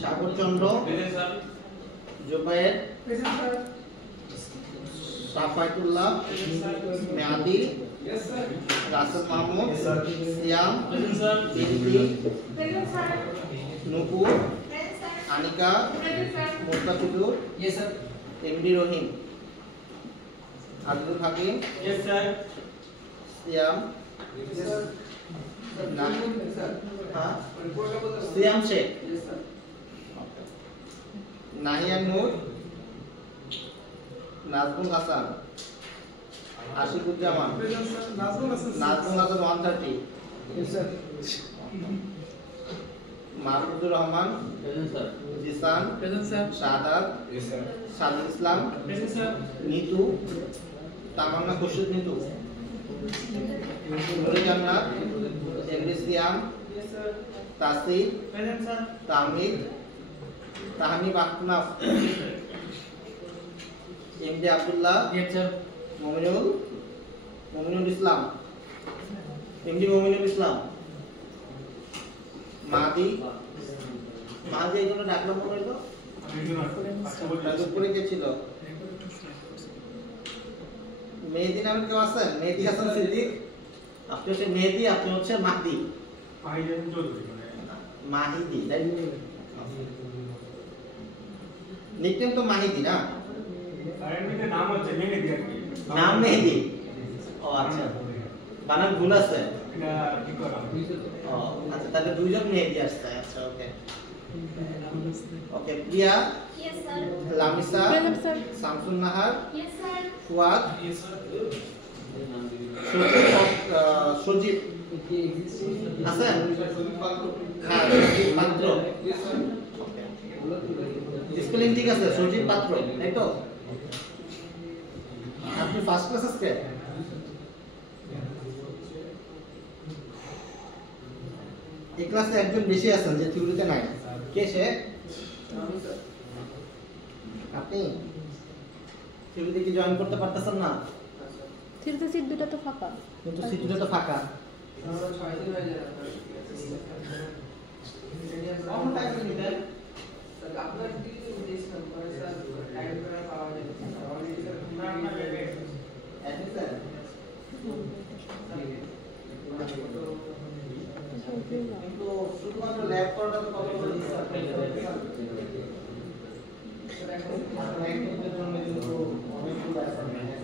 সাগরচন্দ্র জুবায়ের সাফায়েতুল্লাহ মেয়াদি রাসেল মাহমুদ সিয়াম বিনতি নুপুর আনিকা মুস্তাফিজুর এমডি রহিম আব্দুল হাকিম সিয়াম সিয়াম শেখ নাহিয়ান নূর নাজমুল হাসান আশিকুজ্জামান নাজমুল হাসান 130 মাহমুদুর রহমান জিসান শাহাদাত সাদুল ইসলাম নিতু তামান্না খুরশিদ নিতু নুরে জান্নাত এমডি সিয়াম তাসির তাহমিদ তাহমিদ আহনাফ এমডি আব্দুল্লাহ মুমিনুল ইসলাম এমডি মুমিনুল ইসলাম মাহাদি এইগুলো ডাকলাম মনে হইলো উপরে কে ছিল মেহেদি নামের কেউ আছেন? মেহেদি হাসান সিদ্দিক। আপনি হচ্ছে মেহেদি, আপনি হচ্ছে মাহদি মাহিদি। নিকনেম তো মাহিদি না? নাম হচ্ছে মেহেদি। নাম মেহেদি। ও আচ্ছা, বানান ভুল আছে। আচ্ছা, তাহলে দুইজন মেহেদি আসছে। আচ্ছা, ওকে ওকে। প্রিয়া, Yes sir. Lamisa, Present sir. Shamsun Nahar, Yes sir. Fuad, সজীব আছেন? হ্যাঁ, সজীব পাত্র। স্পেলিং ঠিক আছে? সজীব পাত্র, তাই তো? আপনি ফার্স্ট ক্লাস আজকে? এই ক্লাসে একজন বেশি আছেন যে থিওরিতে নাই। কে সে? আপনি থিওরিতে কি জয়েন করতে পারতেছেন না? থিওরিতে সিট দুটো তো ফাঁকা। কিন্তু সিট দুটো তো ফাঁকা। আমরা 6 দিন হয়ে যায় আপনার টাইম নিতেন স্যার, আপনার দিকে দিয়েছিলাম পরে স্যার টাইম করে পাওয়া যায় অলরেডি স্যার না লাগে এসে স্যার কিন্তু শুধুমাত্র ল্যাব করাটা তো কত করে দিচ্ছে আপনি? স্যার এখন একদিনের জন্য কিন্তু অনেকগুলো অ্যাসাইনমেন্ট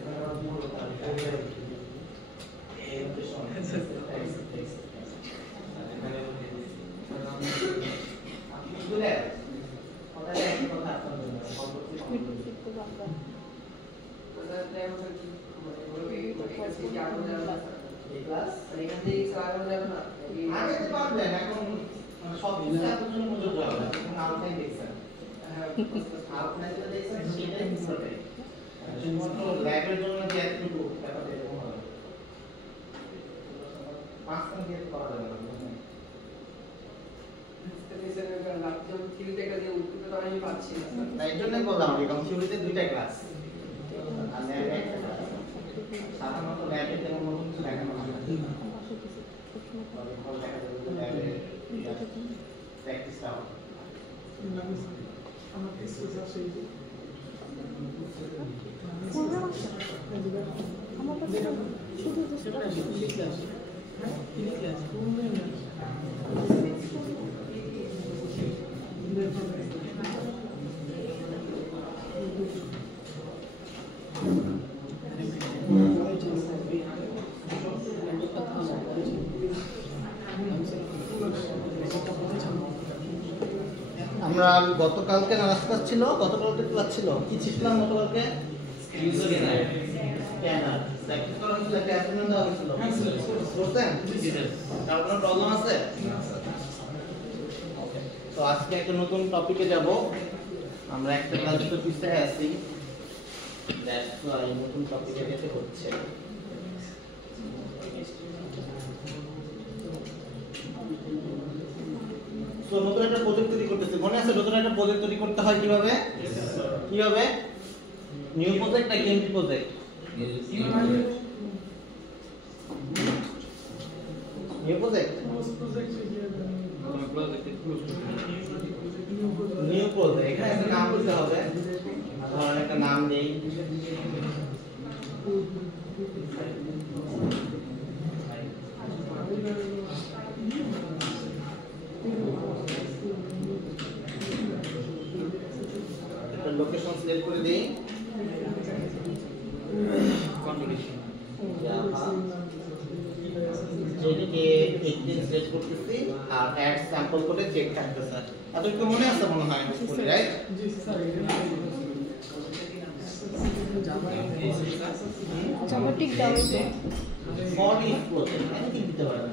ল্যাবের জন্য যে একটু ব্যাপারটা এরকম হবে, 5 দিন দিয়ে করা যাবে না। এই জন্যই বললাম আমি থিওরিতে দুইটা ক্লাস আর ল্যাবে একটা ক্লাস। সাধারণত ল্যাবে তেমন নতুন কিছু দেখানো হয় না। প্র্যাকটিসটা হবে। আমার কাছে শুধু আমরা গতকালকে নামাজ ক্লাস ছিল, গতকালকে ক্লাস ছিল কি ছিলাম গতকালকে? স্ক্যানার প্র্যাকটিস করা ছিল একটা অ্যাসাইনমেন্ট দেওয়া হয়েছিল করছেন তার কোনো প্রবলেম আছে ওকে তো আজকে একটা নতুন টপিকে যাব আমরা একটা ক্লাসে তো পিছিয়ে আছি দ্যাটস ওয়াই নতুন টপিকে যেতে হচ্ছে তো নতুন একটা প্রজেক্ট তৈরি করতেছি মনে আছে নতুন একটা প্রজেক্ট তৈরি করতে হয় কিভাবে কিভাবে নিউ প্রজেক্ট নাকি empty project new project new project এখানে একটা নাম দিতে হবে ধরেন একটা নাম দেই একটা লোকেশন সিলেক্ট করে দেই কনফিগারেশন যেদিকে 18 সিলেক্ট করতেছি আর অ্যাড স্যাম্পল কোডে চেক থাকতেছে এত একটু মনে আছে মনে হয় স্কুলে রাইট জি স্যার জাভাটিক দেওয়া হয়েছে ফর ইফ প্রজেক্ট এনিথিং দিতে পারেন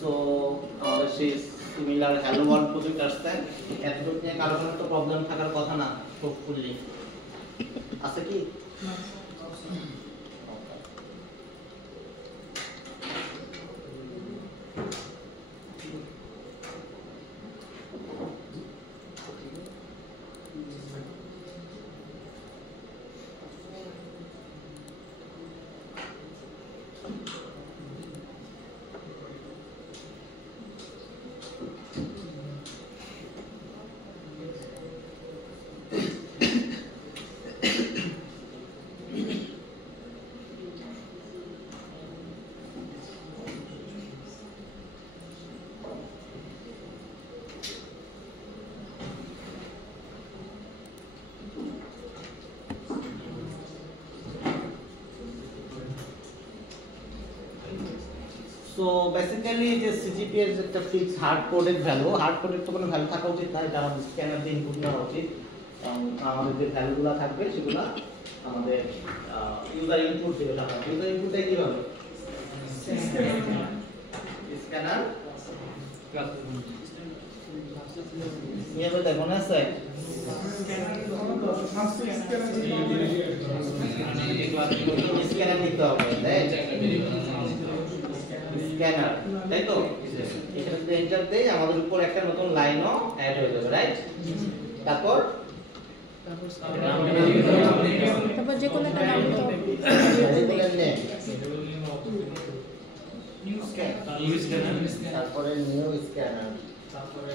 সো আমাদের সেই সিমিলার হ্যালো ওয়ার্ল্ড প্রজেক্ট আসছে এতটুকু নিয়ে কারো কোনো তো প্রবলেম থাকার কথা না হোপফুলি আছে কি সো বেসিক্যালি যে সিজিপি এর একটা ফিক্স হার্ড কোডের ভ্যালু হার্ড কোডের তো কোনো ভ্যালু থাকা উচিত না এটা আমাদের স্ক্যানার দিয়ে ইনপুট করা উচিত আমাদের যে ভ্যালুগুলো থাকবে সেগুলো আমাদের ইউজার ইনপুট দেবে টাকা ইউজার ইনপুটটা কিভাবে স্ক্যানার নিয়ে মনে আছে স্ক্যানার নিতে হবে স্ক্যানার তাই তো এখানে যদি এন্টার দেই আমাদের উপর একটা নতুন লাইনও অ্যাড হয়ে যাবে রাইট তারপর তারপর যে কোনো একটা নাম তো তারপরে নিউ স্ক্যানার তারপরে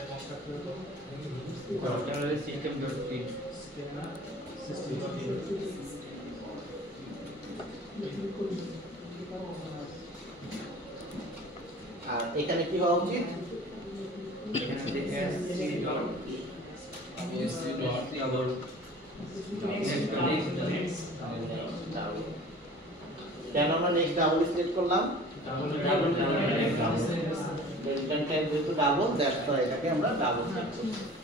সিস্টেম ডট পিন আর এখানে কি হওয়া উচিত এখানে এসসি ডট এসসি ডট আবার কেন আমরা নেক্সট ডাবল সিলেক্ট করলাম ডাবল রিটার্ন টাইপ যেহেতু ডাবল দ্যাটস ওয়াই এটাকে আমরা ডাবল সিলেক্ট করছি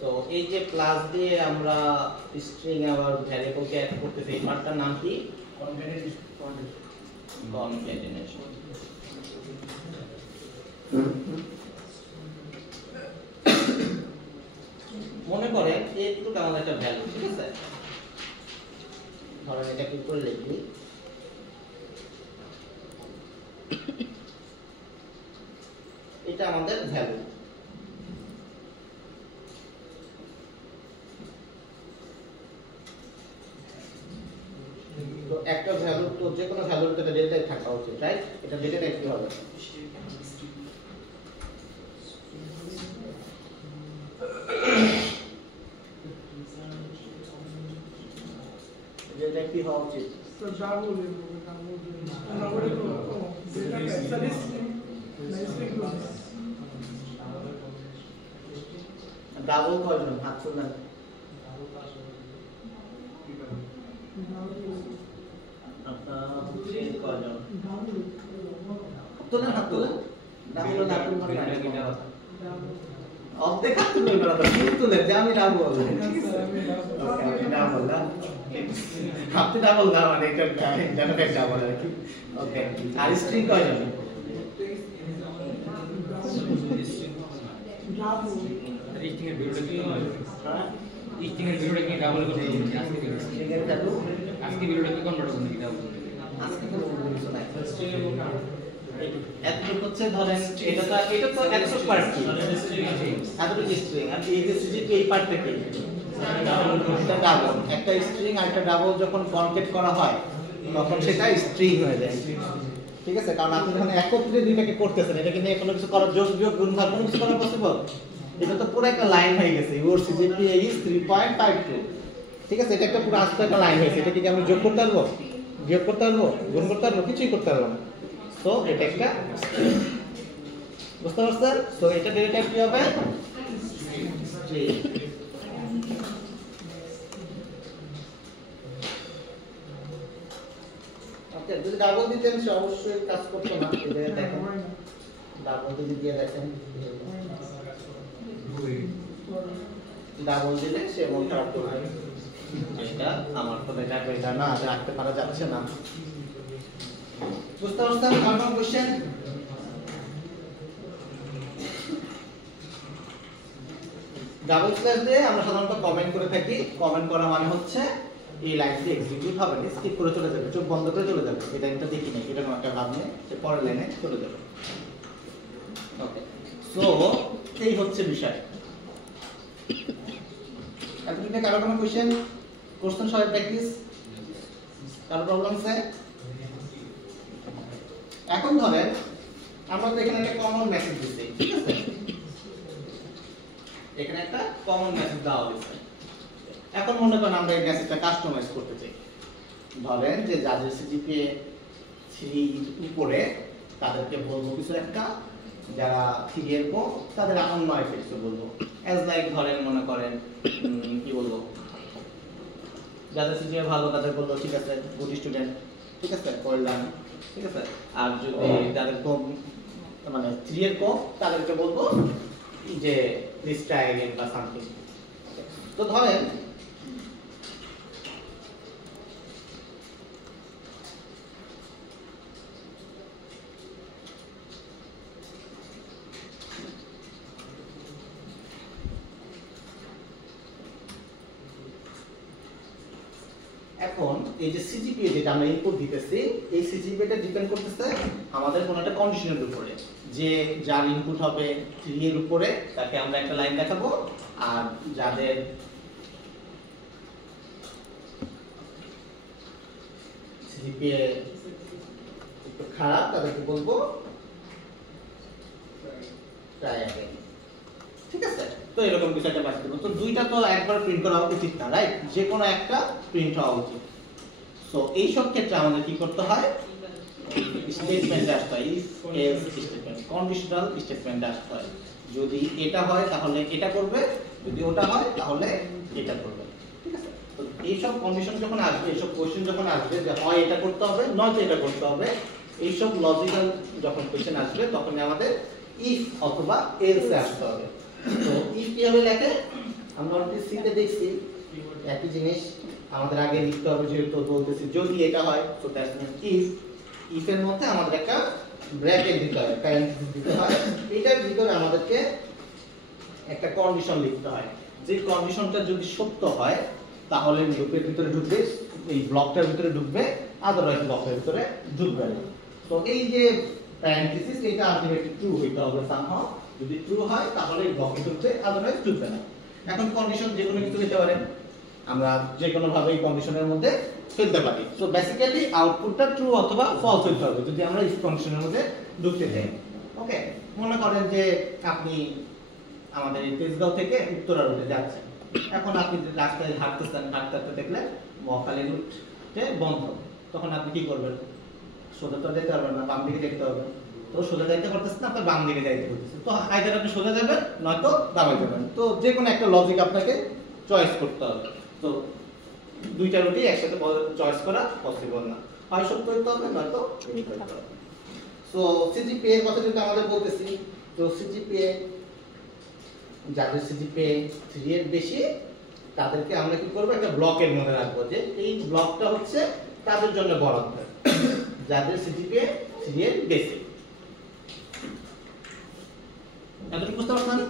তো এই যে প্লাস দিয়ে আমরা স্ট্রিং আবার ভ্যারিয়েবলকে অ্যাড করতেছি এই পার্টটার নাম কি কনক্যাটেনেশন মনে করেন এইটুকু আমাদের একটা ভ্যালু ঠিক আছে ধরেন এটা কি করে লিখি এটা আমাদের ভ্যালু তো একটা ভ্যালু তো যে কোনো ভ্যালুর তো ডেটা টাইপ থাকা উচিত রাইট এটা ডেটা টাইপ কি হবে কি হওয়া উচিত? So double ডাবল কয়জন হাত তুলেন? কয়জন তুলেন হাত তুলেন? ডাবল না তুলবেন অর্ধেক হাত তুলবেন না, ফুল তুলেন যে আমি ডাবল। আপনি ডাবল না, আপনি ডাবল না মানে এটা জেনারেট ডাবল আর কি। ওকে, আর স্ট্রিং কয়জন? রিস্টিং এর ভিডিওটা কি রিস্টিং এর ভিডিওটা কি ডাবল করে দিন আজকে আজকে ভিডিওটা কি কনভার্ট করুন কি ডাবল আজকে তো কিছু নাই এতটুকু হচ্ছে ধরেন এটা তো এতটুকু পার্ট কি এতটুকু স্ট্রিং আর এই যে সিজিপি এই পার্টটা কি ডাবল একটা স্ট্রিং আর একটা ডাবল যখন কনকেট করা হয় তখন সেটা স্ট্রিং হয়ে যায় ঠিক আছে কারণ আপনি যখন একত্রে দুইটাকে করতেছেন এটাকে নিয়ে কোনো কিছু করার যোগ বিয়োগ গুণ ভাগ কোনো কিছু করা পসিবল এটা তো পুরো একটা লাইন হয়ে গেছে ইউর সিজিপি ইজ 3.52 ঠিক আছে এটা একটা পুরো আস্ত একটা লাইন হয়েছে এটা কি আমি যোগ করতে পারবো বিয়োগ করতে পারবো গুণ করতে পারবো কিছুই করতে পারবো না সো এটা একটা বুঝতে পারছেন সো এটা ডেটা টাইপ কি হবে স্ট্রিং ওকে যদি ডাবল দিতেন সে অবশ্যই কাজ করতে না এটা দেখেন ডাবল যদি দিয়ে দেখেন ডাবল দিলে সে মনটা করবে এটা আমার তো এটা না রাখতে পারা যাচ্ছে না বুঝতে পারছেন কোন কোশ্চেন ডাবল স্ল্যাশ দিয়ে আমরা সাধারণত কমেন্ট করে থাকি কমেন্ট করা মানে হচ্ছে এই লাইনটি এক্সিকিউট হবে না স্কিপ করে চলে যাবে চোখ বন্ধ করে চলে যাবে এটা এটা দেখি না এটা কোনো একটা লাভ নেই সে পরের লাইনে চলে যাবে ওকে সো এই হচ্ছে বিষয় এতদিনে কারো কোনো কোশ্চেন সবাই প্র্যাকটিস কারো প্রবলেম আছে এখন ধরেন আমরা তো এখানে একটা কমন মেসেজ দিচ্ছি ঠিক আছে এখানে একটা কমন মেসেজ দেওয়া হয়েছে এখন মনে করেন আমরা এই মেসেজটা কাস্টমাইজ করতে চাই ধরেন যে যাদের সিজিপিএ 3 উপরে তাদেরকে বলবো কিছু একটা যারা 3 এর কম তাদের অন্য কিছু বলবো অ্যাজ লাইক ধরেন মনে করেন কি বলবো যাদের সিজিপিএ ভালো তাদের বলবো ঠিক আছে গুড স্টুডেন্ট ঠিক আছে ওয়েল ডান ঠিক আছে আর যদি যাদের কম মানে 3 এর কম তাদেরকে বলবো যে প্লিজ ট্রাই अगेन বা সামথিং তো ধরেন এখন এই যে সিজিপিএ যেটা আমরা ইনপুট দিতেছি এই সিজিপিএটা ডিপেন্ড করতেছে আমাদের কোন একটা কন্ডিশনের উপরে যে যার ইনপুট হবে 3 এর উপরে তাকে আমরা একটা লাইন দেখাবো আর যাদের সিজিপিএ একটু খারাপ তাদেরকে বলবো ট্রাই अगेन ঠিক আছে তো এরকম কিছু একটা বাছতে হবে তো দুইটা তো একবার প্রিন্ট করা উচিত না রাইট যে কোনো একটা প্রিন্ট হওয়া উচিত সো এই সব ক্ষেত্রে আমাদের কি করতে হয় স্টেটমেন্ট আসতে হয় if else statement conditional statement আসতে হয় যদি এটা হয় তাহলে এটা করবে যদি ওটা হয় তাহলে এটা করবে ঠিক আছে তো এই সব কন্ডিশন যখন আসবে এই সব কোশ্চেন যখন আসবে যে হয় এটা করতে হবে নয়তো এটা করতে হবে এই সব লজিক্যাল যখন কোশ্চেন আসবে তখন আমাদের ইফ অথবা এলস আসতে হবে তো ইফ কিভাবে লেখে আমরা অলরেডি সিতে দেখছি একই জিনিস আমাদের আগে লিখতে হবে যেহেতু বলতেছি যদি এটা হয় সো দ্যাটস মিন্স ইফ এর মধ্যে আমাদের একটা ব্র্যাকেট দিতে হয় প্যারেন্থেসিস দিতে হয় এটার ভিতরে আমাদেরকে একটা কন্ডিশন লিখতে হয় যে কন্ডিশনটা যদি সত্য হয় তাহলে লুপের ভিতরে ঢুকবে এই ব্লকটার ভিতরে ঢুকবে আদারওয়াইজ ব্লকের ভিতরে ঢুকবে না তো এই যে প্যারেন্থেসিস এটা আলটিমেটলি ট্রু হইতে হবে সামহাউ যদি ট্রু হয় তাহলে এই ব্লকে ঢুকবে আদারওয়াইজ ঢুকবে না এখন কন্ডিশন যে কোনো কিছু হতে পারে আমরা যে কোনো ভাবে এই কন্ডিশনের মধ্যে ফেলতে পারি সো বেসিক্যালি আউটপুটটা ট্রু অথবা ফলস হতে হবে যদি আমরা এই কন্ডিশনের মধ্যে ঢুকতে চাই ওকে মনে করেন যে আপনি আমাদের এই তেজগাঁও থেকে উত্তরা রুটে যাচ্ছেন এখন আপনি রাস্তায় হাঁটতেছেন হাঁটতে দেখলেন মহাখালী রুট বন্ধ, তখন আপনি কি করবেন? সোজা তো যেতে পারবেন না, বাম দিকে দেখতে হবে। তো সোজা যাইতে পারতেছেন না, আপনার বাম দিকে যাইতে হচ্ছে। তো আইদার আপনি সোজা যাবেন নয়তো বামে যাবেন। তো যে কোনো একটা লজিক আপনাকে চয়েস করতে হবে। তো দুইটা রুটই একসাথে চয়েস করা পসিবল না, হয় সত্য হইতে হবে নয়তো মিথ্যা হইতে হবে। সো সিজিপিএ এর কথা যেটা আমাদের বলতেছি, তো সিজিপিএ যাদের সিজিপিএ 3 এর বেশি তাদেরকে আমরা কি করব, একটা ব্লকের মধ্যে রাখবো যে এই ব্লকটা হচ্ছে তাদের জন্য বরাদ্দ, যাদের সিজিপিএ 3 এর বেশি। এতটুকু বুঝতে পারছেন?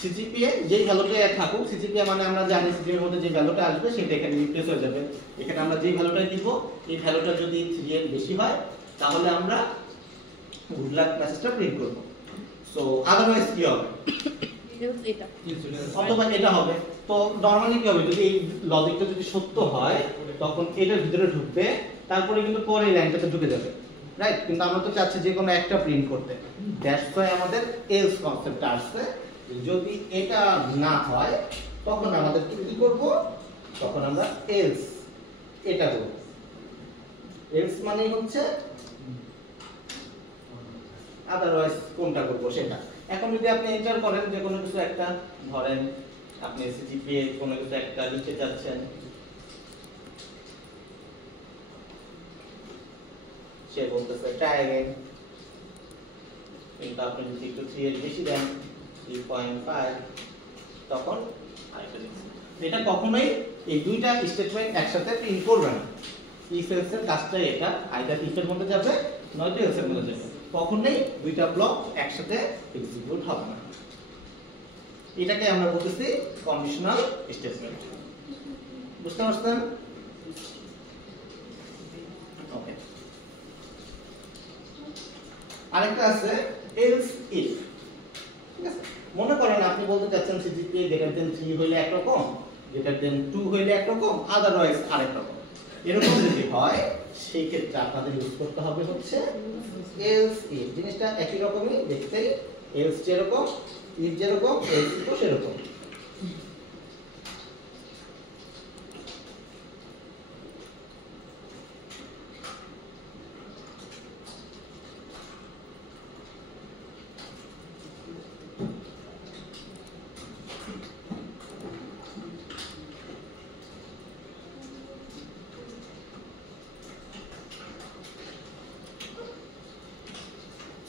সিজিপিএ যেই ভ্যালুটা থাকুক, সিজিপিএ মানে আমরা জানি সিজিপিএর মধ্যে যে ভ্যালুটা আসবে সেটা এখানে রিপ্লেস হয়ে যাবে। এখানে আমরা যেই ভ্যালুটা দিব, এই ভ্যালুটা যদি 3 এর বেশি হয় তাহলে আমরা গুড লাক মেসেজটা প্রিন্ট করব। সো আদারওয়াইজ কি হবে? এটা অথবা এটা হবে। তো নরমালি কি হবে, যদি এই লজিকটা যদি সত্য হয় তখন এটার ভিতরে ঢুকবে, তারপরে কিন্তু পরে লাইনটাতে ঢুকে যাবে, রাইট? কিন্তু আমরা তো চাচ্ছি যে কোনো একটা প্রিন্ট করতে, দ্যাটস ওয়াই আমাদের এলস কনসেপ্টটা আসছে। যদি এটা না হয় তখন আমাদের কি করব, তখন আমরা এলস এটা করব। এলস মানে হচ্ছে আদারওয়াইজ কোনটা করব সেটা। এখন যদি আপনি এন্টার করেন যে কোনো কিছু একটা, ধরেন আপনি সিজিপিএ কোনো কিছু একটা লিখতে যাচ্ছেন, সে বলতেছে ট্রাই अगेन, কিন্তু আপনি যদি একটু 3 এর বেশি দেন 3.5 তখন আরেকটা লিখছেন। এটা কখনোই এই দুইটা স্টেটমেন্ট একসাথে প্রিন্ট করবে না। ইফ এলস এর কাজটা এটা, আইদার ইফ এর মধ্যে যাবে নয়তো এলস এর মধ্যে যাবে, কখনোই দুইটা ব্লক একসাথে এক্সিকিউট হবে না। এটাকে আমরা বলতেছি কন্ডিশনাল স্টেটমেন্ট। বুঝতে পারছেন? ওকে, আরেকটা আছে এলস ইফ। ঠিক আছে, মনে করেন আপনি বলতে চাচ্ছেন সিজিপিএ গ্রেটার দেন 3 হইলে একরকম, গ্রেটার দেন 2 হইলে একরকম, আদারওয়াইজ আরেক রকম। এরকম যদি হয় সেই ক্ষেত্রে আপনাদের ইউজ করতে হবে হচ্ছে এলস ইফ। জিনিসটা একই রকমই দেখতে, এলস যেরকম ইফ যেরকম এলস ইফও সেরকম।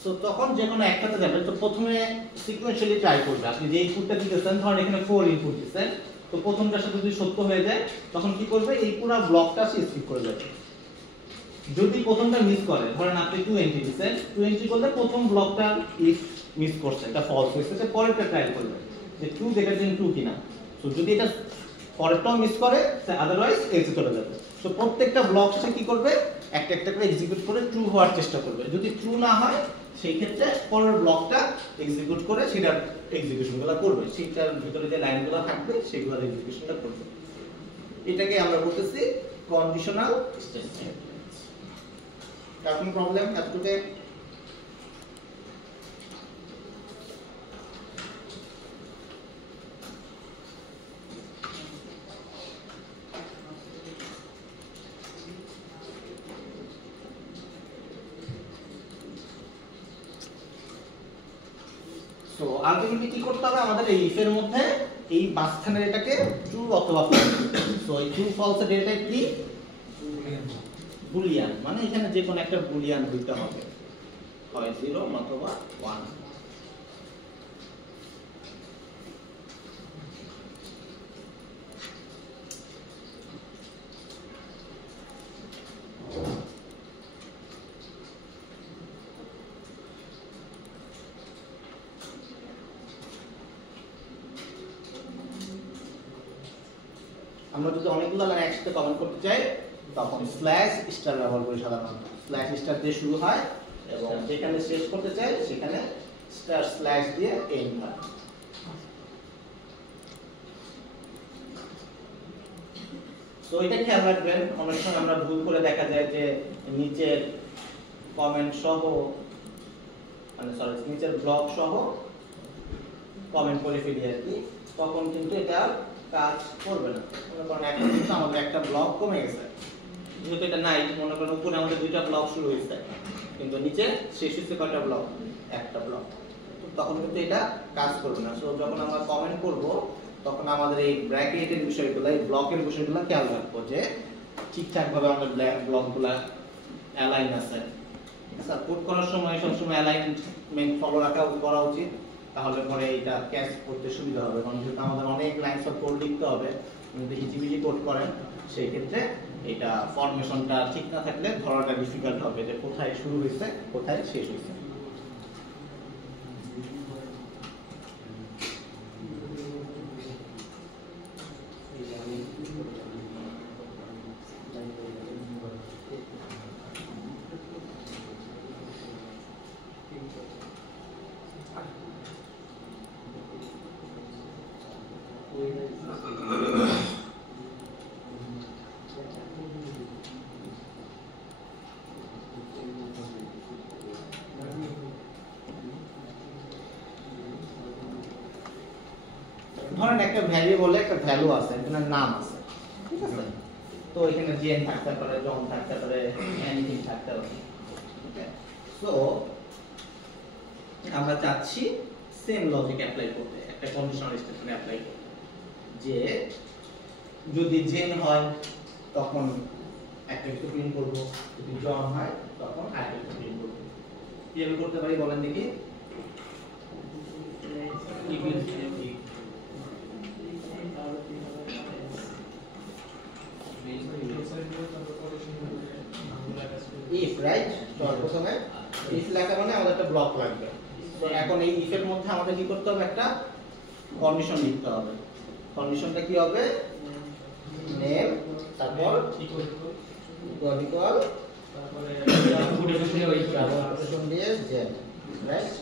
তো তখন যে কোনো একটাতে যাবে, তো প্রথমে সিকোয়েন্সিয়ালি ট্রাই করবে। আপনি যে ইনপুটটা দিতেছেন, ধরেন এখানে 4 ইনপুট দিচ্ছেন, তো প্রথমটার সাথে যদি সত্য হয়ে যায় তখন কি করবে, এই পুরো ব্লকটা সে স্কিপ করে যাবে। যদি প্রথমটা মিস করে, ধরেন আপনি 2 এন্ট্রি দিচ্ছেন, 2 এন্ট্রি করলে প্রথম ব্লকটা ইফ মিস করছে, এটা ফলস হয়েছে, সে পরেরটা ট্রাই করবে যে 2 গ্রেটার দেন 2 কিনা। সো যদি এটা পরেরটাও মিস করে, সে আদারওয়াইজ এলসে চলে যাবে। সো প্রত্যেকটা ব্লক সে কি করবে, একটা একটা করে এক্সিকিউট করে ট্রু হওয়ার চেষ্টা করবে। যদি ট্রু না হয় সেই ক্ষেত্রে পরের ব্লকটা এক্সিকিউট করে সেটার এক্সিকিউশনগুলো করবে, সেটার ভিতরে যে লাইনগুলো থাকবে সেগুলোর এক্সিকিউশনটা করবে। এটাকে আমরা বলতেছি কন্ডিশনাল স্টেটমেন্ট। কার কোনো প্রবলেম এতটুকু? সো আলটিমেটলি কি করতে হবে, আমাদের এই ইফ এর মধ্যে এই মাঝখানের এটাকে ট্রু অথবা ফলস। সো এই ট্রু ফলস এর ডেটা কি, বুলিয়ান, মানে এখানে যে কোনো একটা বুলিয়ান দিতে হবে, হয় 0 অথবা 1। আমরা যদি অনেকগুলো লাইন একসাথে কমেন্ট করতে চাই তখন স্ল্যাশ স্টার ব্যবহার করি সাধারণত। স্ল্যাশ স্টার দিয়ে শুরু হয় এবং যেখানে শেষ করতে চাই সেখানে স্টার স্ল্যাশ দিয়ে এন্ড হয়। তো এটা খেয়াল রাখবেন, অনেক সময় আমরা ভুল করে দেখা যায় যে নিচের কমেন্ট সহ, মানে সরি নিচের ব্লক সহ কমেন্ট করে ফেলি আর কি, তখন কিন্তু এটা কাজ করবে না। মনে করেন এখন কিন্তু আমাদের একটা ব্লক কমে গেছে, যেহেতু এটা নাই, মনে করেন উপরে আমাদের 2টা ব্লক শুরু হয়েছে কিন্তু নিচে শেষ হচ্ছে কয়টা ব্লক, একটা ব্লক, তখন কিন্তু এটা কাজ করবে না। সো যখন আমরা কমেন্ট করব তখন আমাদের এই ব্র্যাকেটের বিষয়গুলো, এই ব্লকের বিষয়গুলো খেয়াল রাখবো যে ঠিকঠাক ভাবে আমাদের ব্লকগুলো অ্যালাইন আছে। স্যার কোড করার সময় সবসময় অ্যালাইনমেন্ট ফলো করা উচিত, তাহলে পরে এটা ক্যাচ করতে সুবিধা হবে। কারণ যেহেতু আমাদের অনেক লাইনস অফ কোড লিখতে হবে, যদি হিজিবিজি কোড করেন সেই ক্ষেত্রে এটা ফরমেশনটা ঠিক না থাকলে ধরাটা ডিফিকাল্ট হবে যে কোথায় শুরু হয়েছে কোথায় শেষ হয়েছে। ধরেন একটা ভ্যারিয়েবলে একটা ভ্যালু আছে, এখানে নাম আছে, ঠিক আছে? তো এখানে জেন থাকতে পারে, জন থাকতে পারে, এনিথিং থাকতে পারে। ওকে, সো আমরা চাচ্ছি সেম লজিক অ্যাপ্লাই করতে, একটা কন্ডিশনাল স্টেটমেন্ট অ্যাপ্লাই করতে, যে যদি জেন হয় তখন একটা কিছু প্রিন্ট করব, যদি জন হয় তখন আরেকটা কিছু প্রিন্ট করব। কিভাবে করতে পারি বলেন দেখি? if, right? তো প্রথমে if লেখা মানে আমাদের একটা ব্লক লাগবে। তো এখন এই if এর মধ্যে আমাদের কি করতে হবে, একটা কন্ডিশন লিখতে হবে। কন্ডিশনটা কি হবে? নেম, তারপর ইকুয়াল তারপরে ওই অপারেশন দিয়ে জেন, রাইট?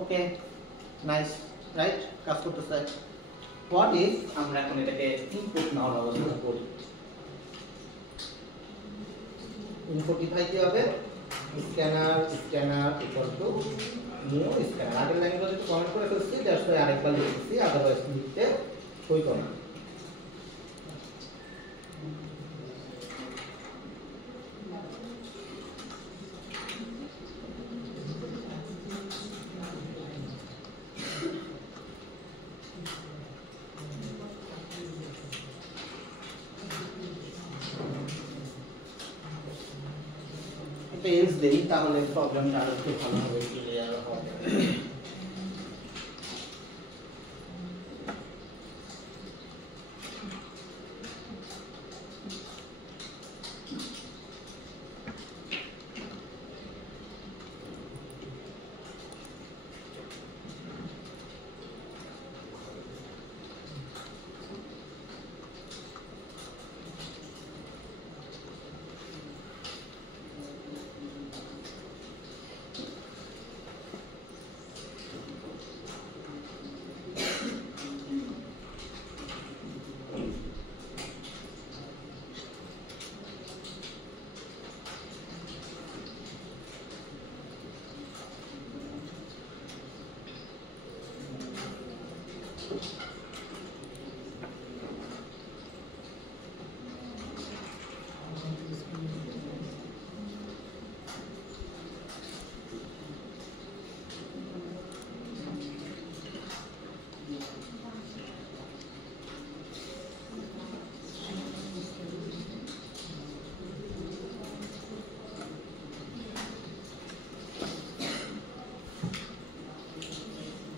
ওকে, নাইস, রাইট? কাজ করতেছে। হোয়াট ইফ আমরা এখন এটাকে ইনপুট নাও ব্যবস্থা করি? ইনপুটিফাই কি হবে? Scanner equal to new scanner. আগের লাইনগুলো একটু কমেন্ট করে ফেলছি, জাস্ট আরেকবার লিখছি, আদারওয়াইজ লিখতে হইতো না। পেজ দেই তাহলে প্রবলেমটা আরো একটু ভালোভাবে ক্লিয়ার হবে।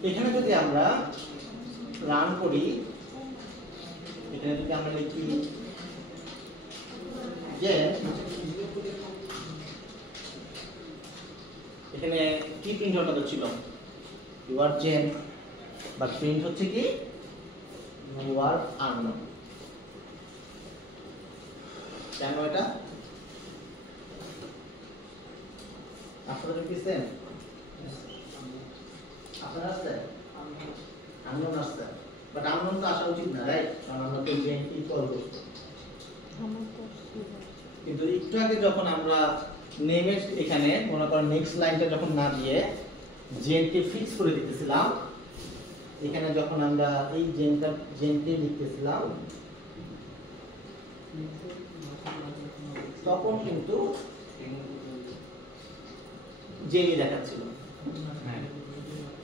এখানে যদি আমরা রান করি, এখানে যদি আমরা লিখি যে এখানে কি প্রিন্ট হতে ছিল, ইউ আর জেন, বাট প্রিন্ট হচ্ছে কি ইউ আর আননোন। কেন এটা আপনাদের কি সেম আপনারা আসছে আননোন আসছে বাট আননোন তো আসা উচিত না রাইট কারণ আমরা তো জেন ইকুয়াল করছি আমার তো কিন্তু একটু আগে যখন আমরা নেমে এখানে মনে করেন নেক্সট লাইনটা যখন না দিয়ে জেনকে ফিক্স করে দিতেছিলাম এখানে যখন আমরা এই জেনকে লিখতেছিলাম তখন কিন্তু জেনই দেখাচ্ছিল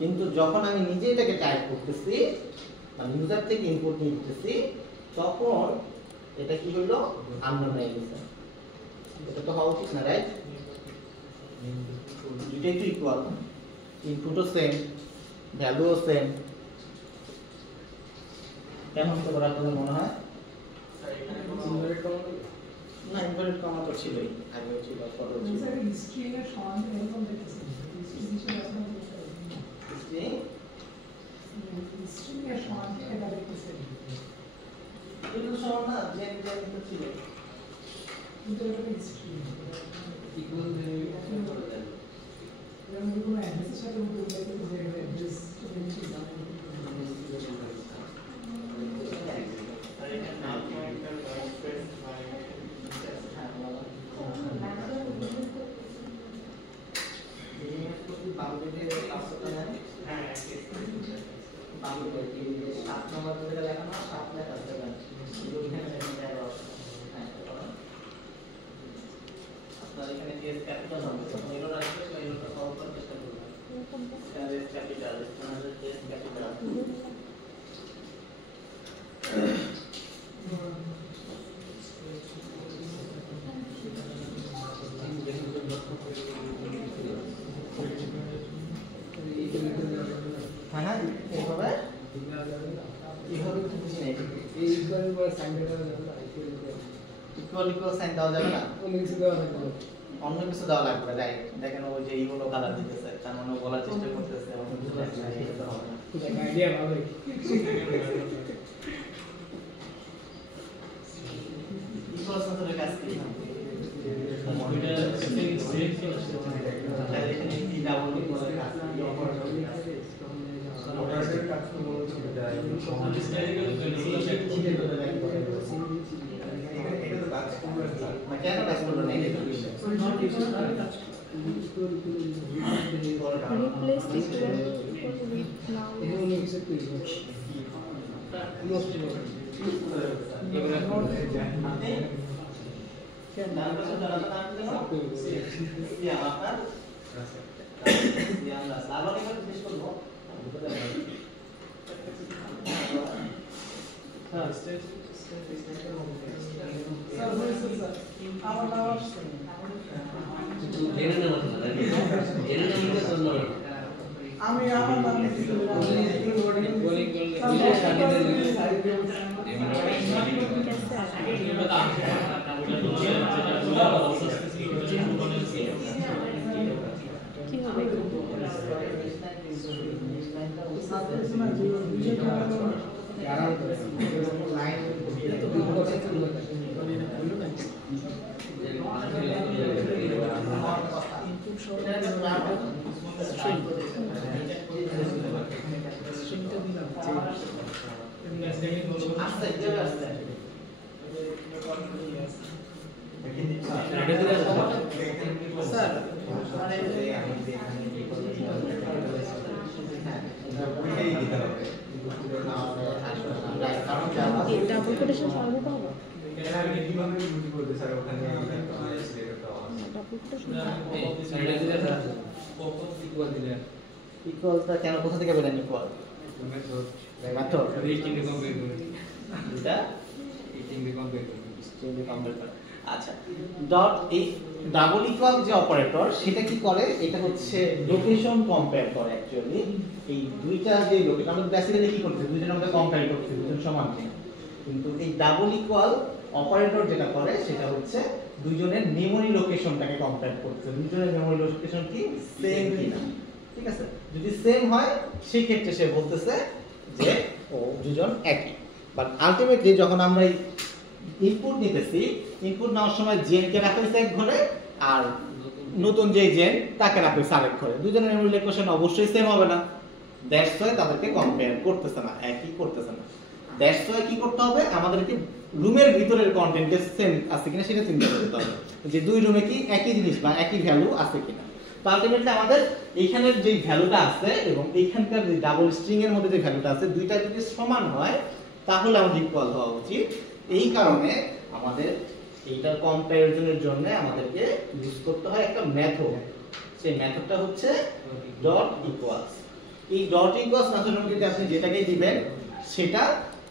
কিন্তু যখন আমি নিজে এটাকে টাইপ করতেছি মানে ইউজার থেকে ইনপুট নিতেছি তখন এটা কি হলো আননোন হয়ে গেছে এটা তো হওয়া উচিত না রাইট দুইটাই তো ইকুয়াল ইনপুটও সেম ভ্যালুও সেম কেন হতে পারে আপনাদের মনে হয় না ইনভার্টেড কমা তো ছিলই আগে ছিল পরেও ছিল স্ট্রিং এর সমান এরকম দেখতেছি স্ট্রিং এর সমান এটা দেখতেছি কিন্তু সমান না জেন তো ছিল কিন্তু এটা স্ট্রিং ইকুয়াল যেমন কোনো অ্যাড্রেসের সাথে যে অ্যাড্রেস হ্যাঁ এইভাবে এইভাবে তো বুঝি নাই এই ইকুয়াল বা সাইন দেওয়া যাবে না ইকুয়াল ইকুয়াল সাইন দেওয়া যাবে না অন্য কিছু দেওয়া যাবে অন্য কিছু দেওয়া লাগবে রাইট দেখেন ও যে ইউনো কালার দিতেছে তার মানে ও বলার চেষ্টা করতেছে অন্য কিছু লাগবে না, এটা তো হবে না। আইডিয়া ভালো ইকুয়াল সাথে কাজ কি তাহলে এখানে কি ডাবল ইকুয়াল কাজ কি অপারেটর কাজ কেন কাজ করলো না এটা replace equal with now অন্য কিছু তৈরি আমি আমার নাম কি হবে ডাবল কোটেশন ছাড়াবো তো হবে ডাবল কোটেশন ইকুয়ালটা কেন কোথা থেকে পেলেন ইকুয়াল মাত্র এটা আচ্ছা ডট এই ডাবল ইকুয়াল যে অপারেটর সেটা কি করে এটা হচ্ছে লোকেশন কম্পেয়ার করে অ্যাকচুয়ালি এই দুইটা যে লোকেশন আমরা বেসিক্যালি কি করতেছি দুইজনের মধ্যে কম্পেয়ার করতেছি দুজন সমান নেই কিন্তু এই ডাবল ইকুয়াল অপারেটর যেটা করে সেটা হচ্ছে দুইজনের মেমরি লোকেশনটাকে কম্পেয়ার করতেছে দুইজনের মেমরি লোকেশন কি সেম কিনা ঠিক আছে যদি সেম হয় সেই ক্ষেত্রে সে বলতেছে যে ও দুজন একই বাট আলটিমেটলি যখন আমরা এই ইনপুট নিতেছি, ইনপুট নেওয়ার সময় জেন কে রাখা হয়েছে এক ঘরে আর নতুন যে জেন তাকে রাখা হয়েছে আরেক ঘরে। দুজনের মেমরি লোকেশন অবশ্যই সেম হবে না, দ্যাটস ওয়াই তাদেরকে কম্পেয়ার করতেছে না, একই করতেছে না। দ্যাটস ওয়াই কি করতে হবে, আমাদেরকে রুমের ভিতরের কন্টেন্ট সেম আছে কিনা সেটা চিন্তা করতে হবে, যে দুই রুমে কি একই জিনিস বা একই ভ্যালু আছে কিনা। তো আলটিমেটলি আমাদের এইখানের যে ভ্যালুটা আছে এবং এইখানকার যে ডাবল স্ট্রিং এর মধ্যে যে ভ্যালুটা আছে দুইটা যদি সমান হয় তাহলে আমাদের ইকুয়াল হওয়া উচিত। এই কারণে আমাদের এইটার কম্প্যারিজনের জন্য আমাদেরকে ইউজ করতে হয় একটা মেথড। সেই মেথডটা হচ্ছে ডট ইকুয়ালস। এই ডট ইকুয়ালস মেথডের মধ্যে আপনি যেটাকে দিবেন সেটা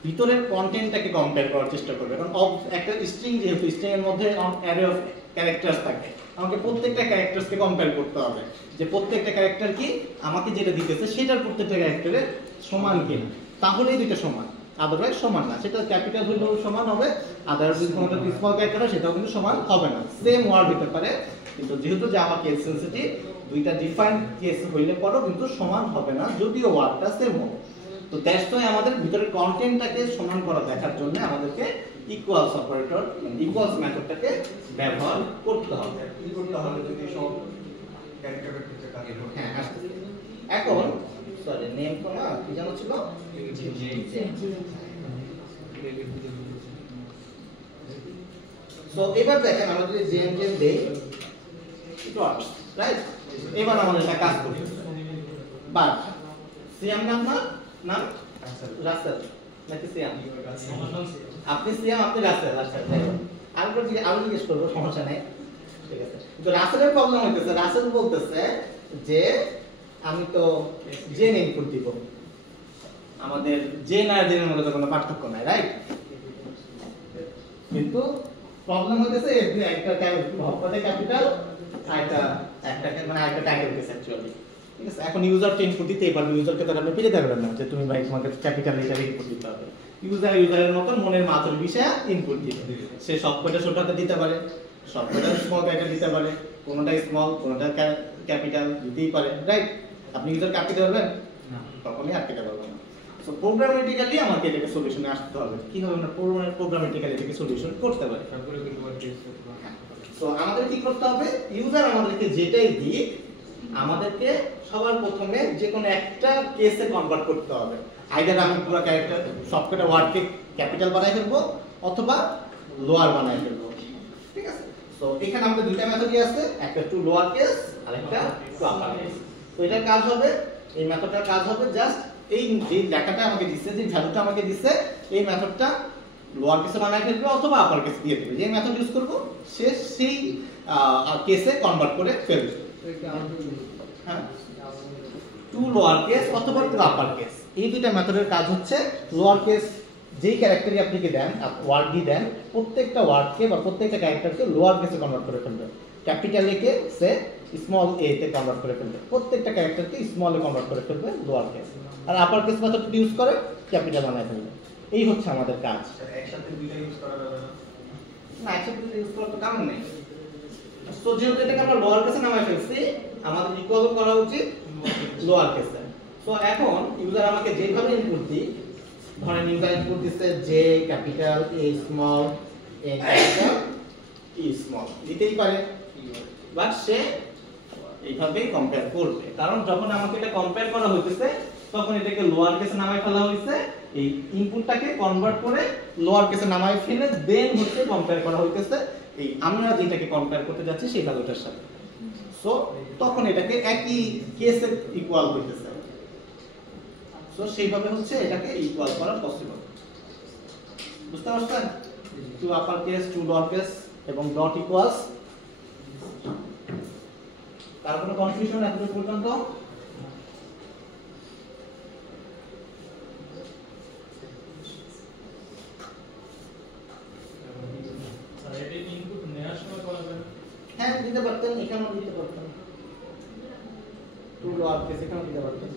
ভিতরের কন্টেন্টটাকে কম্পেয়ার করার চেষ্টা করবে। কারণ একটা স্ট্রিং যেহেতু স্ট্রিং এর মধ্যে অ্যারে অফ ক্যারেক্টারস থাকে, আমাকে প্রত্যেকটা ক্যারেক্টারসকে কম্পেয়ার করতে হবে যে প্রত্যেকটা ক্যারেক্টার কি আমাকে যেটা দিতেছে সেটার প্রত্যেকটা ক্যারেক্টারের সমান কিনা, তাহলেই দুইটা সমান, আদারওয়াইজ সমান না। সেটা ক্যাপিটাল হলেও সমান হবে, আদারওয়াইজ যদি কোনোটা স্মল ক্যারেক্টার হয় সেটাও কিন্তু সমান হবে না। সেম ওয়ার্ড হতে পারে কিন্তু যেহেতু জাভা কেস সেনসিটিভ দুইটা ডিফাইন্ড কেস হইলে পরেও কিন্তু সমান হবে না যদিও ওয়ার্ডটা সেম হবে। তো দ্যাটস ওয়াই আমাদের ভিতরের কন্টেন্টটাকে সমান করা দেখার জন্য আমাদেরকে ইকুয়ালস অপারেটর ইকুয়ালস মেথডটাকে ব্যবহার করতে হবে। কি করতে হবে যদি সব ক্যারেক্টারের ক্ষেত্রে কাজ করে? হ্যাঁ আসছে। এখন সরি নেম তো না কি জানো ছিল, সো এবার দেখেন আমরা যদি জেন জেন দেই ডট রাইট, এবার আমাদের এটা কাজ করবে। বাট সিয়াম নাম না নাম রাসেল নাকি সিয়াম, আপনি সিয়াম আপনি রাসেল, আচ্ছা আরো জিজ্ঞেস করবো, সমস্যা নাই, ঠিক আছে। তো রাসেলের প্রবলেম হইতেছে, রাসেল বলতেছে যে আমি তো জেন ইনপুট দিব, আমাদের জেন আর জেনের মধ্যে কোনো পার্থক্য নাই, রাইট? কিন্তু প্রবলেম হইতেছে একটা ক্যাপিটাল আর একটা মানে একটা টাইটেল কেস অ্যাকচুয়ালি, ঠিক আছে। এখন ইউজারকে ইনপুট দিতেই পারবে, ইউজারকে তো আপনি পেরে দেবেন না যে তুমি ভাই তোমাকে ক্যাপিটাল লেটার ইনপুট দিতে হবে। ইউজারের মতন মনের মাথুর বিষয়ে ইনপুট দিবে, সে সবকটা ছোটটা দিতে পারে, সবকটা স্মল ক্যারেক্টার দিতে পারে, কোনোটা স্মল কোনোটা ক্যাপিটাল দিতেই পারে, রাইট? আপনি ইউজার কাটতে পারবেন না, তখনই আটকে পারবেন না। সো প্রোগ্রামেটিক্যালি আমাকে এটাকে সলিউশনে আসতে হবে। কিভাবে আমরা প্রোগ্রামেটিক্যালি এটাকে সলিউশন করতে পারি? সো আমাদের কি করতে হবে, ইউজার আমাদেরকে যেটাই দিক আমাদেরকে সবার প্রথমে যে কোনো একটা কেসে কনভার্ট করতে হবে। আইদার আমি পুরো ক্যারেক্টার সবকটা ওয়ার্ডকে ক্যাপিটাল বানাই ফেলবো অথবা লোয়ার বানাই ফেলবো, ঠিক আছে। সো এখানে আমাদের দুইটা মেথডই আছে, একটা টু লোয়ার কেস আর একটা টু আপার কেস। তো এটার কাজ হবে, এই মেথডটার কাজ হবে জাস্ট এই যে লেখাটা আমাকে দিচ্ছে, যে ভ্যালুটা আমাকে দিচ্ছে, এই মেথডটা লোয়ার কেসে বানাই ফেলবে অথবা আপার কেস দিয়ে দেবে। যে মেথড ইউজ করব সে সেই কেসে কনভার্ট করে ফেলবে। হ্যাঁ, টু লোয়ার কেস অথবা টু আপার কেস, এই দুইটা মেথডের কাজ হচ্ছে লোয়ার কেস যেই ক্যারেক্টারই আপনি দেন, ওয়ার্ড দিয়ে দেন, প্রত্যেকটা ওয়ার্ডকে বা প্রত্যেকটা ক্যারেক্টারকে লোয়ার কেসে কনভার্ট করে ফেলবে। Capital A K say small এ তে কনভার্ট করে ফেলবে, প্রত্যেকটা ক্যারেক্টারকে স্মল এ কনভার্ট করে ফেলবে লোয়ার কেস, আর আপার কেস মেথডটি ইউজ করে ক্যাপিটাল বানায় ফেলবে। এই হচ্ছে আমাদের কাজ। একসাথে দুইটা ইউজ করা যাবে না? না, একসাথে ইউজ করার তো কারণ নেই। সো যেহেতু এটাকে আমরা লোয়ার কেসে নামায় ফেলছি, আমাদের ইকুয়াল করা উচিত লোয়ার কেসে। সো এখন ইউজার আমাকে যেভাবে ইনপুট দিই, ধরেন ইউজার ইনপুট দিচ্ছে J capital, a small, A capital, E small দিতেই পারে, বাট সে এইভাবেই কম্পেয়ার করবে। কারণ যখন আমাকে এটা কম্পেয়ার করা হইতেছে তখন এটাকে লোয়ার কেসে নামায় ফেলা হয়েছে, এই ইনপুটটাকে কনভার্ট করে লোয়ার কেসে নামায় ফেলে দেন হচ্ছে কম্পেয়ার করা হইতেছে এই আমরা যেটাকে কম্পেয়ার করতে যাচ্ছি সেই ভ্যালুটার সাথে। সো তখন এটাকে একই কেসে ইকুয়াল হইতেছে। সো সেইভাবে হচ্ছে এটাকে ইকুয়াল করা পসিবল। বুঝতে পারছেন? To upper case, to lower case এবং ডট ইকুয়ালস। তার কোনো কনফিউশন এখন পর্যন্ত? হ্যাঁ দিতে পারতেন, এখানেও দিতে পারতেন, টু লোয়ার কেস এখানেও দিতে পারতেন।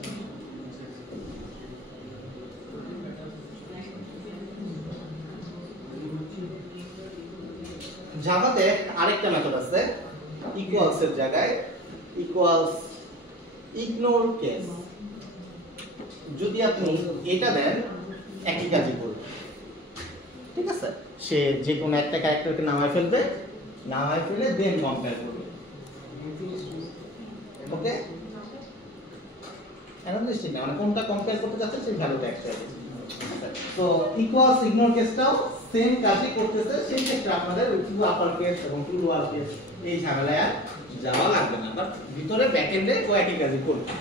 জাভাতে আরেকটা মেথড আছে ইকুয়ালস এর জায়গায়, ইকুয়ালস ইগনোর কেস। যদি আপনি এটা দেন একই কাজই করবে, ঠিক আছে। সে যে কোনো একটা ক্যারেক্টারকে নামায় ফেলবে, নামায় ফেলে দেন কম্পেয়ার করবে। ওকে, অ্যানালিস্টিক না, মানে কোনটা কম্পেয়ার করতে যাচ্ছে সেই ভ্যালুটা অ্যাকচুয়ালি। তো ইকুয়ালস ইগনোর কেসটাও সেম কাজই করতেছে, সেই ক্ষেত্রে আপনাদের টু আপার কেস এবং টু লোয়ার কেস এই ঝামেলায় আর যাওয়া লাগবে না, বাট ভিতরে ব্যাকএন্ডে ও একই কাজই করবে।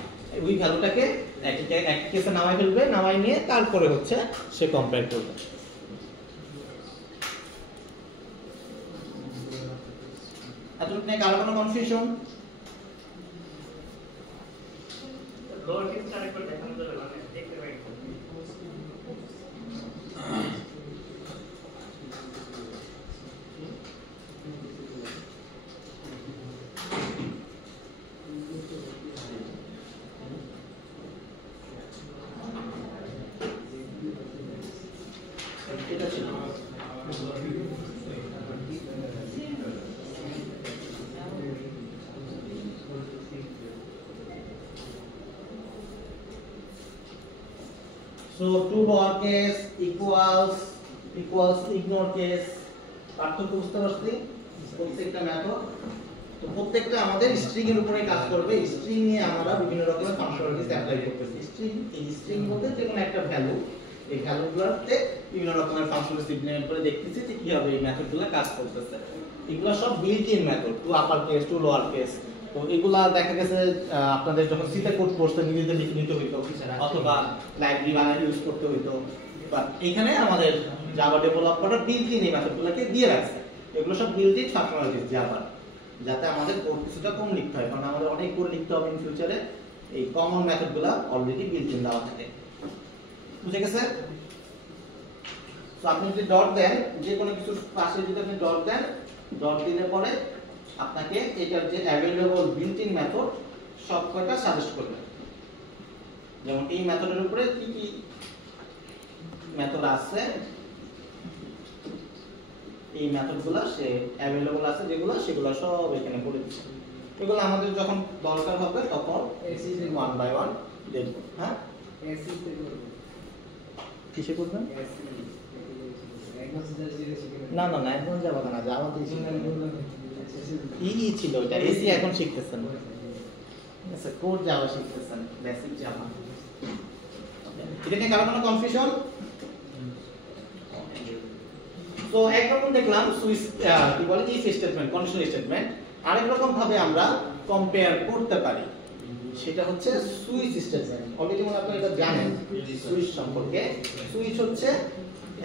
ওই ভ্যালুটাকে একই কেসে নামায় ফেলবে, নামায় নিয়ে তারপরে হচ্ছে সে কম্পেয়ার করবে। এতটুকু নিয়ে কারো কোনো কনফিউশন? লোয়ার কেসটা আরেকবার দেখানো যাবে, মানে দেখতে পাই। এটা ছিল So two lower case equals ignore case পার্থক্য বুঝতে পারছি? প্রত্যেকটা মেথড তো প্রত্যেকটা আমাদের স্ট্রিং এর উপরে কাজ করবে। স্ট্রিং এ আমরা বিভিন্ন রকমের ফাংশনালিটিস অ্যাপ্লাই করতেছি। স্ট্রিং বলতে যে কোনো একটা ভ্যালু, এই ভ্যালুগুলোতে বিভিন্ন রকমের ফাংশনালিটিস ইমপ্লিমেন্ট করে দেখতেছি যে কিভাবে এই মেথডগুলো কাজ করতেছে। এগুলো সব built in method, to upper case to lower case. তো এগুলা দেখা গেছে আপনাদের যখন সিতে কোড করতে নিজেদের লিখে নিতে হইতো অথবা লাইব্রেরি বানায় ইউজ করতে হইতো, বাট এখানে আমাদের জাভা ডেভেলপাররা বিল্ট ইন এই মেথডগুলোকে দিয়ে রাখছে। এগুলো সব বিল্ট ইন ফাংশনালিটিস জাভা, যাতে আমাদের কোড কিছুটা কম লিখতে হয়, কারণ আমাদের অনেক কোড লিখতে হবে ইন ফিউচারে। এই কমন মেথডগুলো অলরেডি বিল্ট ইন দেওয়া থাকে। বুঝে গেছে? তো আপনি যদি ডট দেন, যে কোনো কিছুর পাশে যদি আপনি ডট দেন, ডট দিলে পরে আপনাকে এটার যে অ্যাভেলেবল বিল্ট ইন মেথড সব কয়টা সাজেস্ট করবে। যেমন এই মেথডের উপরে কি কি মেথড আছে, এই মেথডগুলো সে অ্যাভেলেবল আছে যেগুলো, সেগুলো সব এখানে করে দিচ্ছে। এগুলো আমাদের যখন দরকার হবে তখন ওয়ান বাই ওয়ান দেখব। হ্যাঁ, কিসে করবেন? না না না, এখন যাবো না, যাওয়া দিয়েছি ছিল ওইটা, এসি এখন শিখতেছেন। আচ্ছা, কোড যাওয়া শিখতেছেন, বেসিক জাভা। এটা নিয়ে কারো কোনো কনফিউশন? তো একরকম দেখলাম সুইচ কি বলে ইফ স্টেটমেন্ট, কন্ডিশনাল স্টেটমেন্ট। আরেক রকম ভাবে আমরা কম্পেয়ার করতে পারি, সেটা হচ্ছে সুইচ স্টেটমেন্ট। অলরেডি মনে আপনারা এটা জানেন সুইচ সম্পর্কে। সুইচ হচ্ছে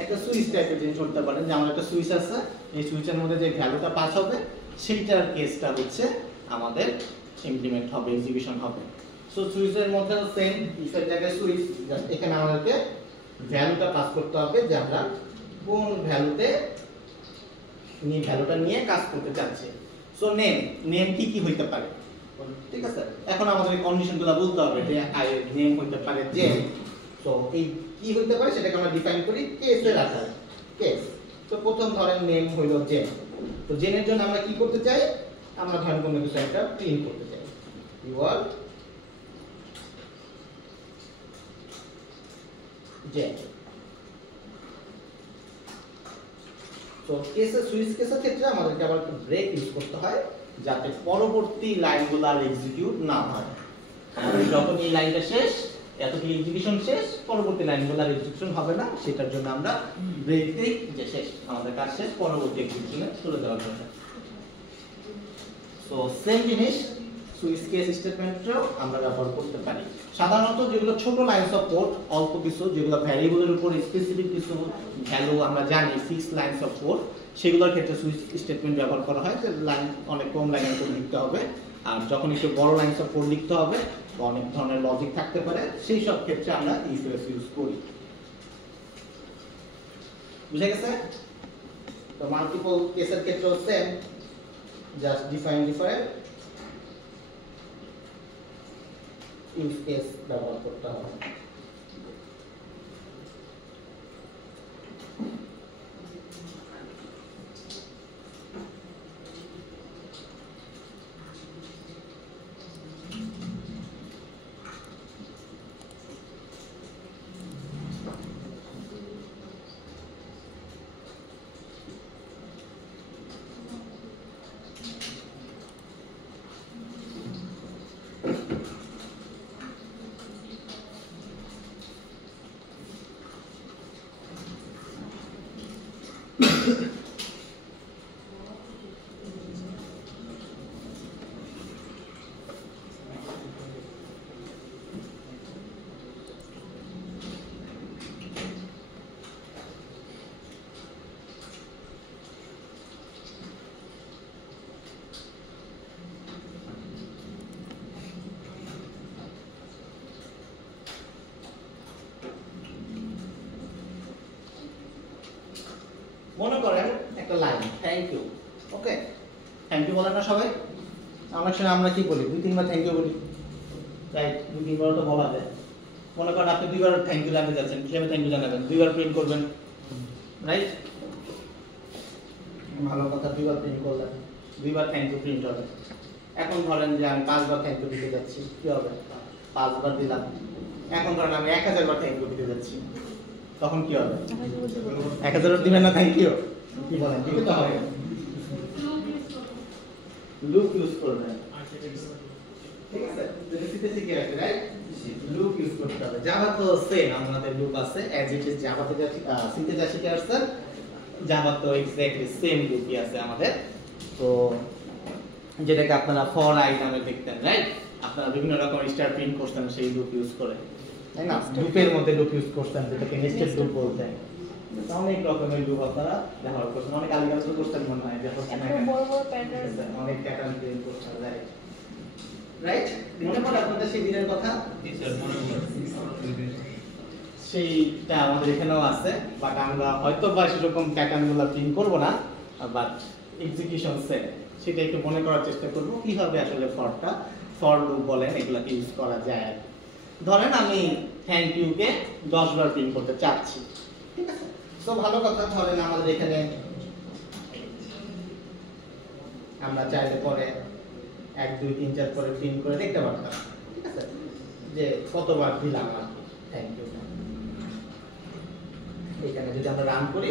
একটা সুইচ টাইপের জিনিস করতে পারেন, যে আমার একটা সুইচ আছে, এই সুইচের মধ্যে যে ভ্যালুটা পাস হবে সেইটার কেসটা হচ্ছে আমাদের ইমপ্লিমেন্ট হবে, এক্সিকিউশন হবে। সো সুইচের মধ্যে সেম, ইফের জায়গায় সুইচ, জাস্ট এখানে আমাদেরকে ভ্যালুটা পাস করতে হবে যে আমরা কোন ভ্যালুতে ভ্যালুটা নিয়ে কাজ করতে চাচ্ছি। সো নেম কি কি হইতে পারে, ঠিক আছে? এখন আমাদের কন্ডিশনগুলো বলতে হবে যে নেম হইতে পারে যে, তো এই কি হইতে পারে সেটাকে আমরা ডিফাইন করি কেসের আকারে। কেস, তো প্রথম ধরেন নেম হইল জেন। তো জেনের জন্য আমরা কি করতে চাই? আমরা ধরেন কোনো কিছু একটা প্রিন্ট করতে চাই, ইউর জেন। তো কেসে সুইচ কেসের ক্ষেত্রে আমাদেরকে আবার ব্রেক ইউজ করতে হয়, যাতে পরবর্তী লাইনগুলো আর এক্সিকিউট না হয়। আমাদের যখন এই লাইনটা শেষ, এতটুকু এক্সিকিউশন শেষ, পরবর্তী লাইনগুলো আর এক্সিকিউশন হবে না, সেটার জন্য আমরা ব্রেক দিই যে শেষ, আমাদের কাজ শেষ, পরবর্তী এক্সিকিউশনে চলে যাওয়ার জন্য। তো সেম জিনিস সুইচ কেস স্টেটমেন্টও আমরা ব্যবহার করতে পারি। সাধারণত যেগুলো ছোট লাইনস অফ কোড, অল্প কিছু যেগুলো ভ্যারিয়েবলের উপর স্পেসিফিক কিছু ভ্যালু আমরা জানি, ফিক্স লাইনস অফ কোড, সেগুলোর ক্ষেত্রে সুইচ স্টেটমেন্ট ব্যবহার করা হয়, যে লাইন অনেক কম লাইনের কোড লিখতে হবে। আর যখন একটু বড় লাইনস অফ কোড লিখতে হবে বা অনেক ধরনের লজিক থাকতে পারে, সেই সব ক্ষেত্রে আমরা ইফ এলস ইউজ করি। বুঝে গেছে? তো মাল্টিপল কেসের ক্ষেত্রেও same, just define use case ব্যবহার করতে হবে। মনে করেন একটা line thank you, okay, thank you বলেন না সবাই? অনেক সময় আমরা কি বলি, 2-3 বার থ্যাংক ইউ বলি, রাইট? 2-3 বার তো বলা যায়। মনে করেন আপনি 2 বার থ্যাংক ইউ জানাতে যাচ্ছেন, কিভাবে থ্যাংক ইউ জানাবেন? 2 বার প্রিন্ট করবেন, রাইট? ভালো কথা, 2 বার প্রিন্ট করলেন, 2 বার থ্যাংক ইউ প্রিন্ট হবে। এখন ধরেন যে আমি 5 বার থ্যাংক ইউ দিতে যাচ্ছি, কি হবে? 5 বার দিলাম। এখন ধরেন আমি 1000 বার থ্যাংক ইউ দিতে যাচ্ছি, তখন কি হবে? 1000 বার দিবেন না থ্যাংক ইউ? কি বলেন, দিতে তো হবে। লুপ ইউজ করবেন, ঠিক আছে? যদি সিতে শিখে আছে, রাইট? লুপ ইউজ করতে হবে। জাভা তো সেম, আমাদের লুপ আছে অ্যাজ ইট ইজ। জাভাতে যা সিতে যা শিখে আসছে, জাভা তো এক্স্যাক্টলি সেম লুপই আছে আমাদের। তো যেটাকে আপনারা ফর আই নামে দেখতেন, রাইট? আপনারা বিভিন্ন রকম স্টার প্রিন্ট করতেন সেই লুপ ইউজ করে, তাই না? লুপের মধ্যে লুপ ইউজ করতেন, যেটাকে নেস্টেড লুপ বলতেন। অনেক রকমের লুপ আপনারা ব্যবহার করছেন, অনেক আলিগাল করতেন মনে হয়, বড় বড় প্যাটার্ন, অনেক প্যাটার্ন প্রিন্ট করছেন, রাইট? রাইট? মনে পড়ে আপনাদের সেই দিনের কথা? সেইটা আমাদের এখানেও আছে, বাট আমরা হয়তো বা সেরকম প্যাটার্নগুলো প্রিন্ট করব না, বাট এক্সিকিউশন সেট সেটা একটু মনে করার চেষ্টা করব কিভাবে আসলে ফর লুপ বলেন এগুলাকে ইউজ করা যায়। ধরেন আমি থ্যাংক ইউ কে 10 বার প্রিন্ট করতে চাচ্ছি, ঠিক আছে? তো ভালো কথা, ধরেন আমাদের এখানে আমরা চাইলে পরে 1 2 3 4 করে প্রিন্ট করে দেখতে পারতাম, ঠিক আছে, যে কতবার দিলাম আর থ্যাংক ইউ। এখানে যদি আমরা রান করি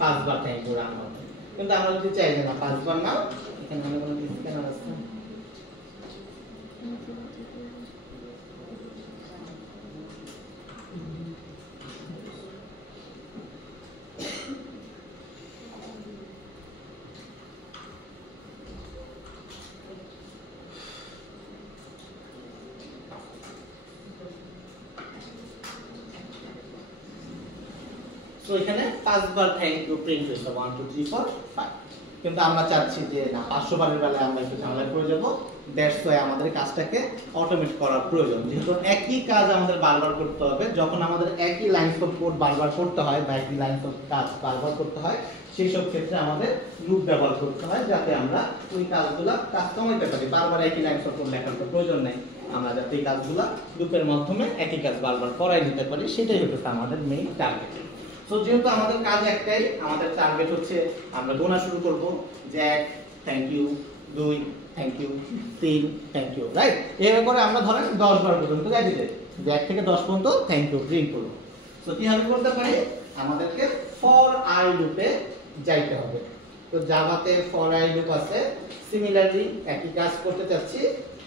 5 বার থ্যাংক ইউ রান হবে, কিন্তু আমরা যদি চাই যে না 5 বার না, এখানে আমরা কোনো স্ক্যানার আছে, তো এখানে 5 বার থ্যাংক ইউ প্রিন্ট হয়েছে 1 2 3 4 5, কিন্তু আমরা চাচ্ছি যে না 500 বারের বেলায় আমরা একটু ঝামেলায় পড়ে যাব। দ্যাটস ওয়াই আমাদের কাজটাকে অটোমেট করার প্রয়োজন, যেহেতু একই কাজ আমাদের বারবার করতে হবে। যখন আমাদের একই লাইনস অফ কোড বারবার করতে হয় বা একই লাইনস অফ কাজ বারবার করতে হয়, সেই সব ক্ষেত্রে আমাদের লুপ ব্যবহার করতে হয়, যাতে আমরা ওই কাজগুলো কাজ কমাইতে পারি। বারবার একই লাইনস অফ কোড লেখার প্রয়োজন নেই, আমরা যাতে এই কাজগুলো লুপের মাধ্যমে একই কাজ বারবার করাই নিতে পারি, সেটাই হচ্ছে আমাদের মেইন টার্গেট। সো যেহেতু আমাদের কাজ একটাই, আমাদের টার্গেট হচ্ছে আমরা গোনা শুরু করব যে 1 thank you, 2 thank you, 3 thank you, right? এভাবে করে আমরা ধরেন 10 বার পর্যন্ত যাই দিতে, যে 1 থেকে 10 পর্যন্ত থ্যাংক ইউ প্রিন্ট করব। সো কিভাবে করতে পারি? আমাদেরকে ফর আই লুপে যাইতে হবে। তো জাভাতে ফর আই লুপ আছে, সিমিলারলি একই কাজ করতে চাচ্ছি।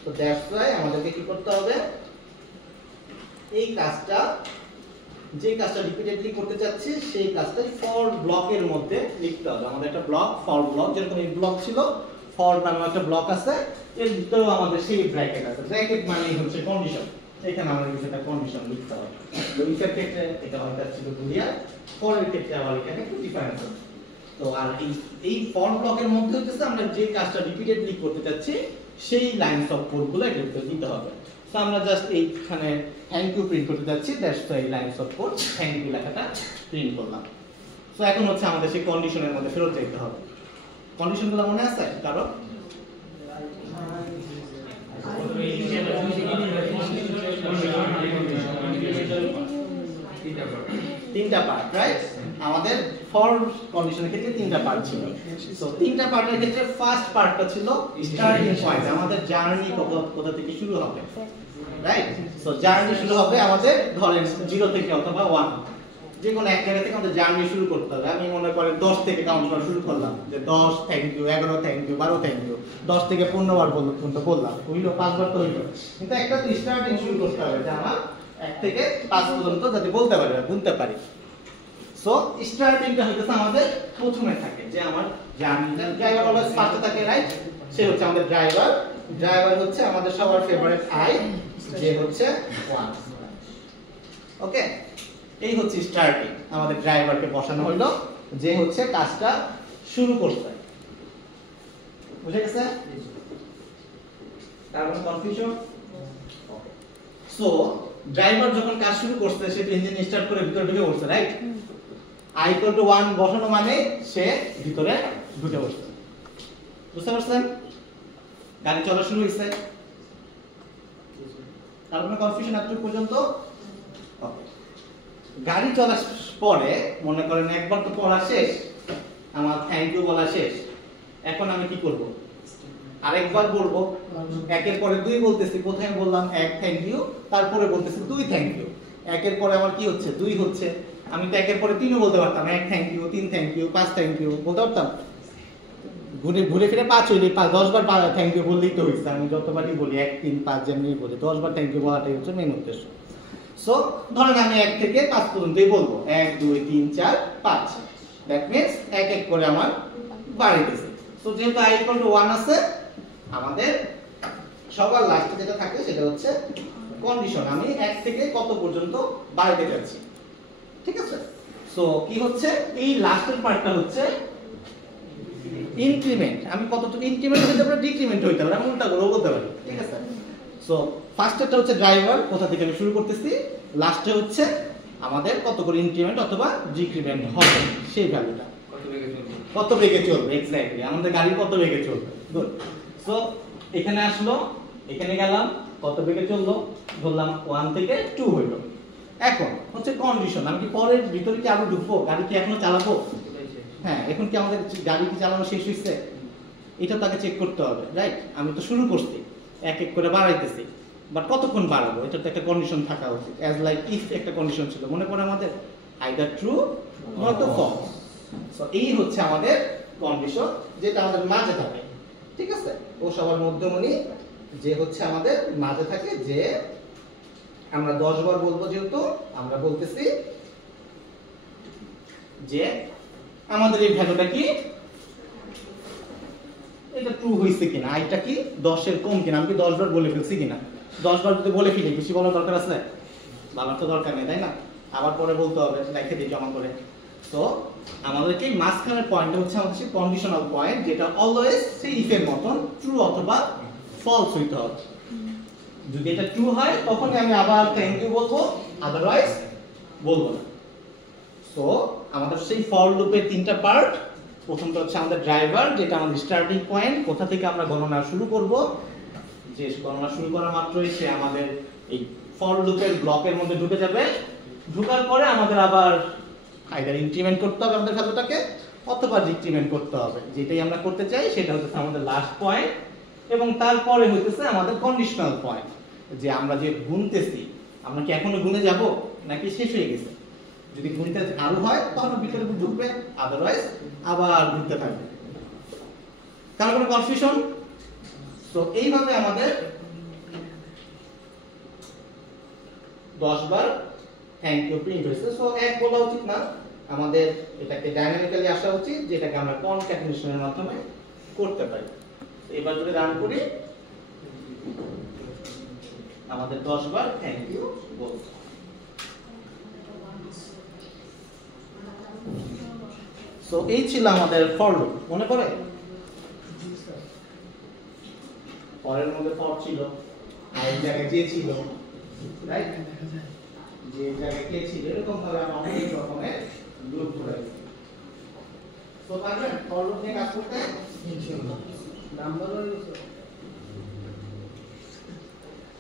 তো দ্যাটস ওয়াই আমাদেরকে কি করতে হবে, এই কাজটা, যে কাজটা রিপিটেডলি করতে চাচ্ছি সেই কাজটাই ফর ব্লকের মধ্যে লিখতে হবে। আমাদের একটা ব্লক, ফর ব্লক, যেরকম এই ব্লক ছিল, ফর নামে একটা ব্লক আছে, এর ভিতরেও আমাদের সেই ব্র্যাকেট আছে। ব্র্যাকেট মানে হচ্ছে কন্ডিশন, এখানে আমাদের কিছু একটা কন্ডিশন লিখতে হবে। ইফের ক্ষেত্রে এটা হয়তো ছিল বুলিয়ান, ফরের ক্ষেত্রে আবার এখানে একটু ডিফারেন্স আছে। তো আর এই ফর ব্লকের মধ্যে হচ্ছে আমরা যে কাজটা রিপিটেডলি করতে চাচ্ছি সেই লাইনস অফ কোডগুলো এর ভিতরে দিতে হবে। সো আমরা জাস্ট এইখানে থ্যাংক ইউ প্রিন্ট করতে যাচ্ছি, that's why lines of code thank you লেখাটা প্রিন্ট করলাম। সো এখন হচ্ছে আমাদের সেই কন্ডিশনের মধ্যে ফেরত যেতে হবে। কন্ডিশনগুলো মনে আছে কারো? তিনটা পার্ট, রাইট? আমাদের ফর কন্ডিশনের ক্ষেত্রে 3টা পার্ট ছিল। সো 3টা পার্টের ক্ষেত্রে ফার্স্ট পার্টটা ছিল স্টার্টিং পয়েন্ট, আমাদের জার্নি কোথা থেকে শুরু হবে, রাইট? সো জার্নি শুরু হবে আমাদের ধরেন 0 থেকে অথবা 1, যে কোনো এক জায়গা থেকে আমাদের জার্নি শুরু করতে হবে। আমি মনে করেন 10 থেকে কাউন্ট করা শুরু করলাম, যে 10 thank you, 11 thank you, 12 thank you, 10 থেকে 15 বার পর্যন্ত বললাম, হইলো 5 বার তো হইলো, কিন্তু একটা তো স্টার্টিং শুরু করতে হবে, যে আমার 1 থেকে 5 পর্যন্ত যাতে বলতে পারি, গুনতে পারি। সো স্টার্টিংটা হইতেছে আমাদের প্রথমে থাকে, যে আমার জার্নিটা ড্রাইভার অলওয়েজ ফার্স্টে থাকে, রাইট? সে হচ্ছে আমাদের ড্রাইভার। ড্রাইভার হচ্ছে আমাদের সবার ফেভারিট আই, যে হচ্ছে 1। ওকে, এই হচ্ছে স্টার্টিং, আমাদের ড্রাইভারকে বসানো হইলো, যে হচ্ছে কাজটা শুরু করতে। বুঝে গেছে? তার কোনো কনফিউশন? সো ড্রাইভার যখন কাজ শুরু করছে, সে তো ইঞ্জিন স্টার্ট করে ভিতরে ঢুকে পড়ছে, রাইট? i = 1 বসানো মানে সে ভিতরে ঢুকে বসবে। বুঝতে পারছেন? গাড়ি চলা শুরু হইছে, তার মানে কনফিউশন এতটুকু পর্যন্ত। ওকে, গাড়ি চলার পরে মনে করেন একবার তো পড়া শেষ, আমার থ্যাংক ইউ বলা শেষ, এখন আমি কি করব? আরেকবার বলবো। একের পরে দুই বলতেছি, প্রথমে বললাম এক থ্যাংক ইউ, তারপরে বলতেছি দুই থ্যাংক ইউ। একের পরে আমার কি হচ্ছে? দুই হচ্ছে। আমি তো একের পরে তিনও বলতে পারতাম, এক থ্যাংক ইউ, তিন থ্যাংক ইউ, পাঁচ থ্যাংক ইউ বলতে পারতাম। ঘুরে ফিরে 5 হইলে 10 বার থ্যাংক ইউ বললেই তো হইছে। আমি যতবারই বলি 1 3 5 যেমনি বলি 10 বার থ্যাংক ইউ বলাটাই হচ্ছে মেইন উদ্দেশ্য। সো ধরেন আমি 1 থেকে 5 পর্যন্তই বলবো, 1 2 3 4 5। দ্যাট মিন্স এক এক করে আমার বাড়াইতেছে। সো যেহেতু i = 1 আছে, আমাদের সবার লাস্টে যেটা থাকে সেটা হচ্ছে কন্ডিশন। আমি 1 থেকে কত পর্যন্ত বাড়াইতে যাচ্ছি, ঠিক আছে? সো কি হচ্ছে, এই লাস্টের পার্টটা হচ্ছে ইনক্রিমেন্ট। আমি কতটুকু ইনক্রিমেন্ট হতে পারে, ডিক্রিমেন্ট হইতে পারে, আমি উল্টা করে বলতে পারি, ঠিক আছে? সো ফার্স্টটা হচ্ছে ড্রাইভার, কোথা থেকে আমি শুরু করতেছি, লাস্টে হচ্ছে আমাদের কত করে ইনক্রিমেন্ট অথবা ডিক্রিমেন্ট হবে সেই ভ্যালুটা কত বেগে চলবে। এক্স্যাক্টলি আমাদের গাড়ি কত বেগে চলবে। গুড। সো এখানে আসলো, এখানে গেলাম, কত বেগে চললো, ধরলাম 1 থেকে 2 হইলো। এখন হচ্ছে কন্ডিশন, আমি কি পরের ভিতরে কি আরো ঢুকবো, গাড়ি কি এখনো চালাবো? হ্যাঁ, এখন কি আমাদের গাড়ি কি চালানো শেষ হইছে, এটা তাকে চেক করতে হবে, রাইট? আমি তো শুরু করছি, এক এক করে বাড়াইতেছি, বাট কতক্ষণ বাড়াবো এটা তো একটা কন্ডিশন থাকা উচিত। অ্যাজ লাইক ইফ একটা কন্ডিশন ছিল, মনে পড়ে আমাদের, আইদার ট্রু নয়তো ফলস। সো এই হচ্ছে আমাদের কন্ডিশন, যেটা আমাদের মাঝে থাকে, ঠিক আছে? ও সবার মধ্যমণি যে হচ্ছে আমাদের মাঝে থাকে, যে আমরা 10 বার বলবো, যেহেতু আমরা বলতেছি যে আমাদের এই ভ্যালুটা কি, এটা ট্রু হইছে কিনা, আইটা কি 10 এর কম কিনা, আমি কি 10 বার বলে ফেলছি কিনা। 10 বার যদি বলে ফেলি, বেশি বলার দরকার আছে? বলার তো দরকার নেই, তাই না? আবার পরে বলতে হবে, লিখে দিই জমা করে। তো আমাদের কি মাঝখানের পয়েন্টটা হচ্ছে আমাদের সেই কন্ডিশনাল পয়েন্ট, যেটা অলওয়েজ সেই ইফ এর মতন ট্রু অথবা ফলস হইতে হবে। যদি এটা ট্রু হয় তখনই আমি আবার থ্যাংক ইউ বলবো, আদারওয়াইজ বলবো না। সো আমাদের সেই ফর লুপের 3টা পার্ট। প্রথমটা হচ্ছে আমাদের ড্রাইভার, যেটা আমাদের স্টার্টিং পয়েন্ট, কোথা থেকে আমরা গণনা শুরু করব। যে গণনা শুরু করা মাত্রই সে আমাদের এই ফর লুপের ব্লকের মধ্যে ঢুকে যাবে। ঢোকার পরে আমাদের আবার আইদার ইনক্রিমেন্ট করতে হবে আমাদের ভ্যালুটাকে, অথবা ডিক্রিমেন্ট করতে হবে। যেটাই আমরা করতে চাই সেটা হচ্ছে আমাদের লাস্ট পয়েন্ট, এবং তারপরে হইতেছে আমাদের কন্ডিশনাল পয়েন্ট, যে আমরা যে গুনতেছি, আমরা কি এখনো গুনে যাব নাকি শেষ হয়ে গেছে। যদি গুনতে আরো হয় তাহলে ভিতরে ঢুকবে, আদারওয়াইজ আবার ঘুরতে থাকবে। কারণ কোনো কনফিউশন? তো এইভাবে আমাদের 10 বার থ্যাংক ইউ প্রিন্ট হয়েছে। সো এক বলা উচিত না, আমাদের এটাকে ডাইনামিক্যালি আসা উচিত, যেটাকে আমরা কনক্যাটেনেশনের মাধ্যমে করতে পারি। এবার যদি রান করি, আমাদের 10 বার থ্যাংক ইউ বলতে। সো এই ছিল আমাদের ফর লুপ, মনে পড়ে? ফরের মধ্যে ফর ছিল, আর এই জায়গায় যে ছিল, রাইট? যে জায়গায় কে ছিল, এরকম ভাবে আমরা অনেক রকমের লুপ করেছি। তো পারবেন ফর লুপ নিয়ে কাজ করতে? নাম্বার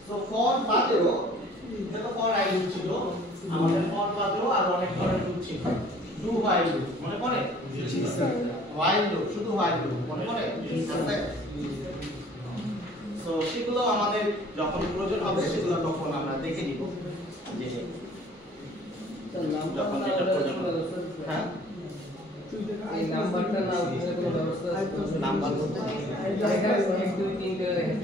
তো ফর বাদেও, এটা ফর আই লুপ ছিল, আমাদের ফর বাদেও আর অনেক ধরনের লুপ ছিল। ডু হোয়াইল লুপ মনে পড়ে? হোয়াইল লুপ, শুধু হোয়াইল লুপ মনে পড়ে? আছে? সো সেগুলো আমাদের যখন প্রয়োজন হবে সেগুলো তখন আমরা দেখে নিব, যে যখন যেটা প্রয়োজন হবে। হ্যাঁ, এই নাম্বারটা না উঠানোর কোনো ব্যবস্থা আছে? নাম্বার বলতে 1 2 3 করে দেখেন।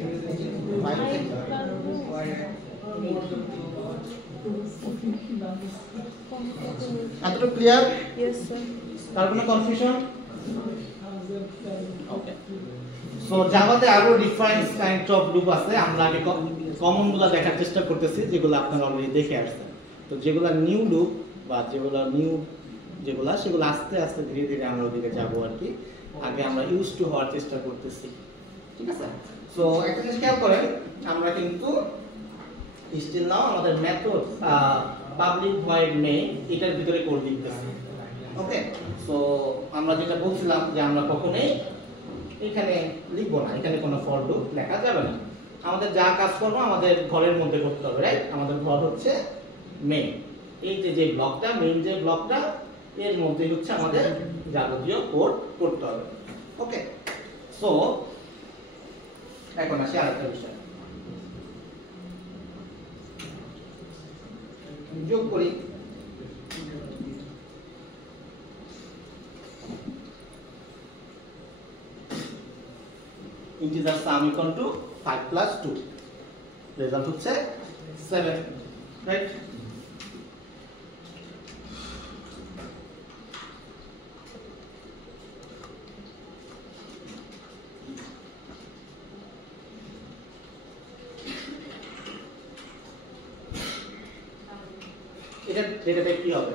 এতটুকু ক্লিয়ার? Yes, sir. তার কোনো কনফিউশন? ওকে। সো জাভাতে আরো ডিফারেন্ট কাইন্ড অফ লুপ আছে, আমরা আগে কমন গুলা দেখার চেষ্টা করতেছি, যেগুলো আপনারা অলরেডি দেখে আসছেন। তো যেগুলো নিউ লুপ বা যেগুলো নিউ যেগুলো, সেগুলো আস্তে আস্তে ধীরে ধীরে আমরা ওদিকে যাব আর কি। আগে আমরা ইউজ টু হওয়ার চেষ্টা করতেছি, ঠিক আছে? সো একটা জিনিস খেয়াল করেন, আমরা কিন্তু স্টিল নাও আমাদের মেথড পাবলিক ভয়েড মেইন এটার ভিতরে কোড লিখতেছি। ওকে, সো আমরা যেটা বলছিলাম যে আমরা কখনোই এখানে লিখবো না, এখানে কোনো ফর লুপ লেখা যাবে না। আমাদের যা কাজ করবো আমাদের ঘরের মধ্যে করতে হবে, রাইট? আমাদের ঘর হচ্ছে মেইন, এই যে ব্লকটা, মেইন যে ব্লকটা, এর মধ্যে হচ্ছে আমাদের যাবতীয় কোড করতে হবে। ওকে, সো এখন আসি আরেকটা বিষয়, যোগ করি। integer sum equal to 5 plus 2, result হচ্ছে 7, রাইট? এটা কি হবে?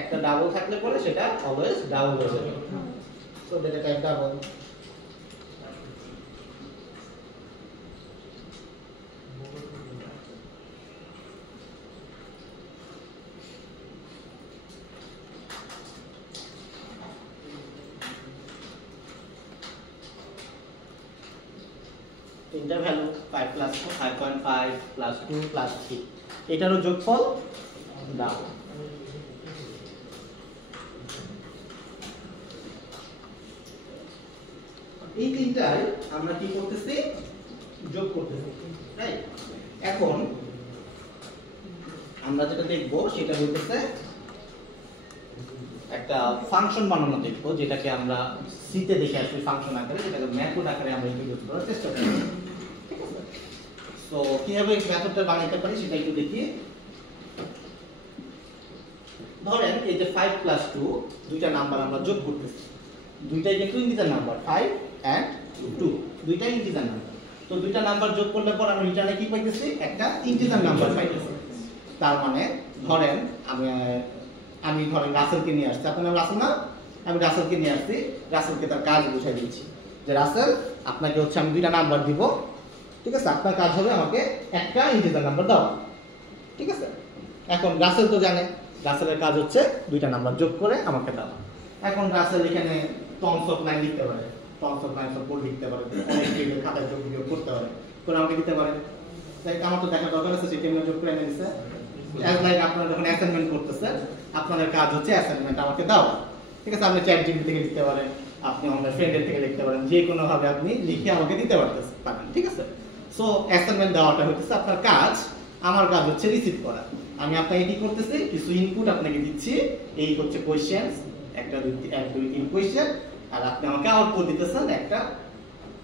একটা ডাবল থাকলে পরে সেটা অলওয়েজ ডাবল হয়ে যাবে। So data type double. তিনটা ভ্যালু 5 প্লাস 2 5.5 প্লাস 2 প্লাস 3, এটারও যোগফল দাও। এই তিনটাই আমরা কি করতেছি? যোগ করতেছি, রাইট? এখন আমরা যেটা দেখব সেটা হচ্ছে একটা ফাংশন বানানো দেখব, যেটাকে আমরা সিতে দেখে আসলে ফাংশন আকারে, যেটাকে মেথড আকারে আমরা ইউজ করার চেষ্টা করব। ঠিক আছে, সো কিভাবে মেথডটা বানাইতে পারি সেটা একটু দেখি। ধরেন এই যে 5 প্লাস 2, দুইটা নাম্বার আমরা যোগ করতেছি, দুইটাই কিন্তু ইন্টিজার নাম্বার, 5 এন্ড 2, দুইটাই ইন্টিজার নাম্বার। তো দুইটা নাম্বার যোগ করলে পর আমি রিটার্নে কি পাইতেছি? একটা ইন্টিজার নাম্বার পাইতেছি। তার মানে ধরেন আমি ধরেন রাসেলকে নিয়ে আসছি, আপনার নাম রাসেল না? আমি রাসেলকে নিয়ে আসছি, রাসেলকে তার কাজ বুঝাই দিচ্ছি যে রাসেল আপনাকে হচ্ছে আমি দুইটা নাম্বার দিব, ঠিক আছে? আপনার কাজ হবে আমাকে একটা ইন্টিজার নাম্বার দাও, ঠিক আছে? এখন রাসেল তো জানে রাসেলের কাজ হচ্ছে দুইটা নাম্বার যোগ করে আমাকে দাও। এখন রাসেল এখানে টনস অফ 9 লিখতে পারে, টনস অফ 9 4 লিখতে পারে, অনেক টেবিল খাতায় যোগ বিয়োগ করতে পারে, করে আমাকে দিতে পারে। তাই আমার তো দেখা দরকার আছে যে কেমনে যোগ করে এনে দিছে। অ্যাজ লাইক আপনারা যখন অ্যাসাইনমেন্ট করতেছেন, আপনাদের কাজ হচ্ছে অ্যাসাইনমেন্ট আমাকে দাও, ঠিক আছে? আপনি চ্যাট জিপিটি থেকে লিখতে পারেন, আপনি আপনার ফ্রেন্ডের থেকে লিখতে পারেন, যে কোনো ভাবে আপনি লিখে আমাকে দিতে পারেন, ঠিক আছে? সো অ্যাসাইনমেন্ট দেওয়াটা হচ্ছে আপনার কাজ, আমার কাজ হচ্ছে রিসিভ করা। আমি আপনাকে কি করতেছি? কিছু ইনপুট আপনাকে দিচ্ছি, এই হচ্ছে কোশ্চেনস, একটা 2 3 কোশ্চেন, আর আপনি আমাকে আউটপুট দিতেছেন একটা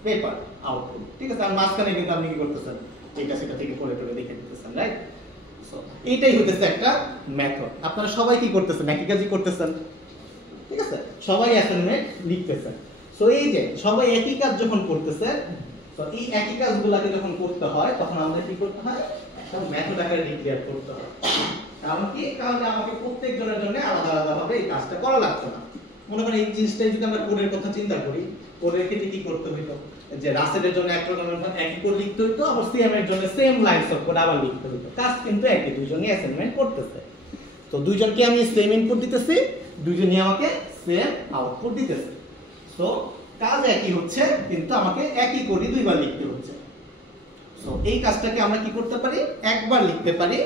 পেপার আউটপুট, ঠিক আছে? আর মাঝখানে কিন্তু আপনি কি করতেছেন? এটা সেটা থেকে করে দেখে দিতেছেন, রাইট? সো এইটাই হচ্ছে একটা মেথড। আপনারা সবাই কি করতেছেন? একই কাজই করতেছেন, ঠিক আছে? সবাই অ্যাসাইনমেন্ট লিখতেছেন। সো এই যে সবাই একই কাজ যখন করতেছে, তো এই একই কাজগুলোকে যখন করতে হয় তখন আমাদের কি করতে হয়? একটা মেথড আকারে ডিক্লেয়ার করতে হয়। কারণ কি? কারণ আমাকে প্রত্যেকজনের জন্য আলাদা আলাদা ভাবে এই কাজটা করা লাগছে না। মনে করেন এই জিনিসটাই যদি আমরা কোডের কথা চিন্তা করি, কোডের ক্ষেত্রে কি করতে হইতো? যে রাসেলের জন্য এক রকমের একই কোড লিখতে হইতো, আবার সিএম এর জন্য সেম লাইনস অফ কোড আবার লিখতে হইতো। কাজ কিন্তু একই, দুইজনই অ্যাসাইনমেন্ট করতেছে। তো দুইজনকে আমি সেম ইনপুট দিতেছি, দুইজনই আমাকে সেম আউটপুট দিতেছে। সো কাজ একই হচ্ছে, কিন্তু আমাকে একই কোডই দুইবার লিখতে হচ্ছে। সো এই কাজটাকে আমরা কি করতে পারি? একবার লিখতে পারি,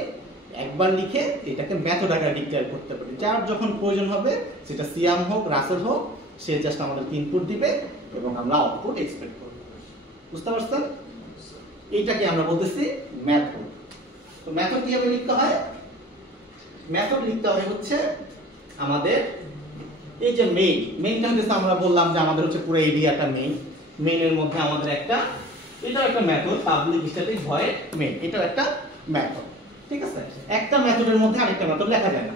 একবার লিখে এটাকে মেথড আকারে ডিক্লেয়ার করতে পারি। যার যখন প্রয়োজন হবে, সেটা সিয়াম হোক রাসেল হোক, সে জাস্ট আমাদেরকে ইনপুট দিবে এবং আমরা আউটপুট এক্সপেক্ট করব। বুঝতে পারছেন? এইটাকে আমরা বলতেছি মেথড। তো মেথড কিভাবে লিখতে হয়? মেথড লিখতে হবে হচ্ছে আমাদের এই যে মেইনটা হচ্ছে, আমরা বললাম যে আমাদের হচ্ছে পুরো এরিয়াটা মেইনের মধ্যে আমাদের একটা, এটাও একটা method, public static void main, এটাও একটা মেথড, ঠিক আছে? একটা মেথডের মধ্যে আরেকটা মেথড লেখা যায় না।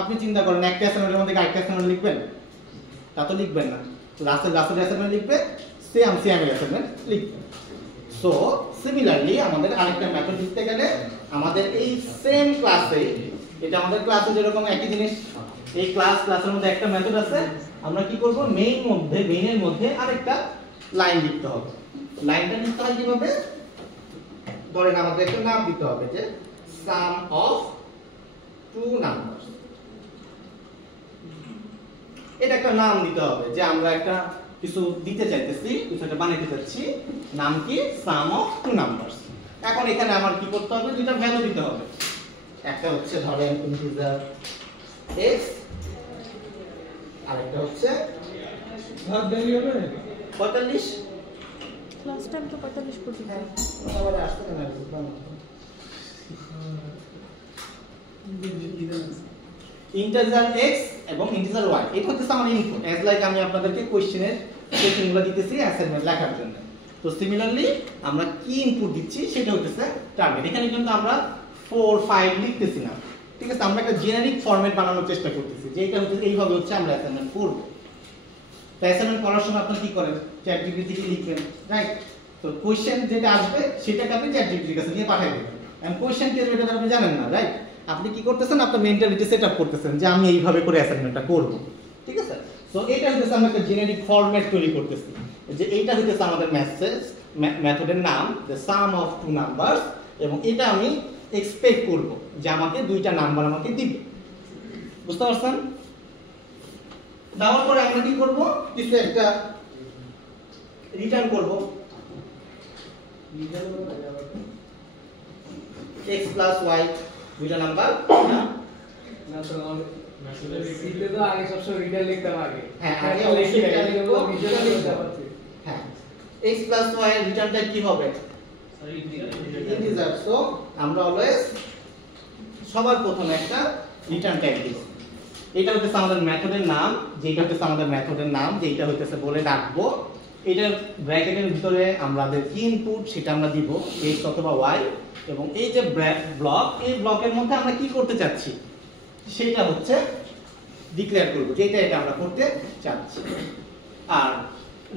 আপনি চিন্তা করেন একটা অ্যাসাইনমেন্টের মধ্যে আরেকটা অ্যাসাইনমেন্ট লিখবেন? তা তো লিখবেন না। রাসেল অ্যাসাইনমেন্ট লিখবে, সিএম অ্যাসাইনমেন্ট লিখবে। সো সিমিলারলি আমাদের আরেকটা মেথড লিখতে গেলে আমাদের এই সেম ক্লাসে, এটা আমাদের ক্লাসে যেরকম একই জিনিস, এই ক্লাসের মধ্যে একটা মেথড আছে, আমরা কি করব? মেইনের মধ্যে আরেকটা লাইন লিখতে হবে। লাইনটা লিখতে হয় কিভাবে? ধরেন আমাদের একটা নাম দিতে হবে যে সাম অফ 2 নাম্বারস, এটা একটা নাম দিতে হবে যে আমরা একটা কিছু দিতে চাইতেছি, কিছু একটা বানাইতে চাচ্ছি, নাম কি সাম অফ টু নাম্বারস। এখন এখানে আমার কি করতে হবে, দুইটা ভ্যালু দিতে হবে। একটা হচ্ছে ধরেন ইন্টিজার x, আরেকটা হচ্ছে ভাগ ভ্যালু হবে 45। লাস্ট টাইম তো 45 পর্যন্ত। আবার আসতে কেন বুঝলাম না। ইন্টিজার x এবং ইন্টিজার y, এটা হচ্ছে আমার ইনপুট, অ্যাজ লাইক আমি আপনাদেরকে কোশ্চেনের কোশ্চেনগুলো দিতেছি অ্যাসাইনমেন্ট লেখার জন্য। তো সিমিলারলি আমরা কি ইনপুট দিচ্ছি সেটা হচ্ছে টার্গেট। এখানে কিন্তু আমরা 4 5 লিখতেছি না, ঠিক আছে, আমরা একটা জেনারিক ফরম্যাট বানানোর চেষ্টা করতেছি যে এটা হচ্ছে এইভাবে হচ্ছে আমরা অ্যাসাইনমেন্ট করব। তো অ্যাসাইনমেন্ট করার সময় আপনি কি করেন, চ্যাট জিপিটি তে লিখবেন, রাইট? তো কোশ্চেন যেটা আসবে সেটাকে আপনি চ্যাট জিপিটির কাছে নিয়ে পাঠিয়ে দেবেন। এন্ড কোশ্চেন কি আসবে এটা আপনি জানেন না, রাইট? আপনি কি করতেছেন, আপনার মেন্টালিটি সেটআপ করতেছেন যে আমি এইভাবে করে অ্যাসাইনমেন্টটা করব, ঠিক আছে? সো এটা হচ্ছে আমরা একটা জেনারিক ফরম্যাট তৈরি করতেছি যে এইটা হচ্ছে আমাদের মেথডের নাম, the sum of two numbers, এবং এটা আমি এক্সপেক্ট করব যে আমাকে দুইটা নাম্বার আমাকে দিবে। বুঝতে পারছেন? দেওয়ার পরে আমরা কি করব, কিছু একটা রিটার্ন করব, x plus y দুইটা নাম্বার না না তো সিতে তো আগে সবসময় রিটার্ন লিখতাম আগে। হ্যাঁ, আগে লিখি রিটার্ন লিখবো, রিটার্ন লিখতে পারছি। হ্যাঁ, x plus y এর রিটার্ন টাইপ কি হবে, ইন্টিজার। সো আমরা অলওয়েজ সবার প্রথমে একটা রিটার্ন টাইপ দিব। এটা হচ্ছে আমাদের মেথডের নাম, যেটা হচ্ছে আমাদের মেথডের নাম, যেটা হচ্ছে বলে ডাকবো। এটার ব্র্যাকেটের ভিতরে আমাদের কি ইনপুট সেটা আমরা দিব, x অথবা y, এবং এই যে ব্লক, এই ব্লকের মধ্যে আমরা কি করতে চাচ্ছি সেটা হচ্ছে ডিক্লেয়ার করব, যেটা এটা আমরা করতে চাচ্ছি। আর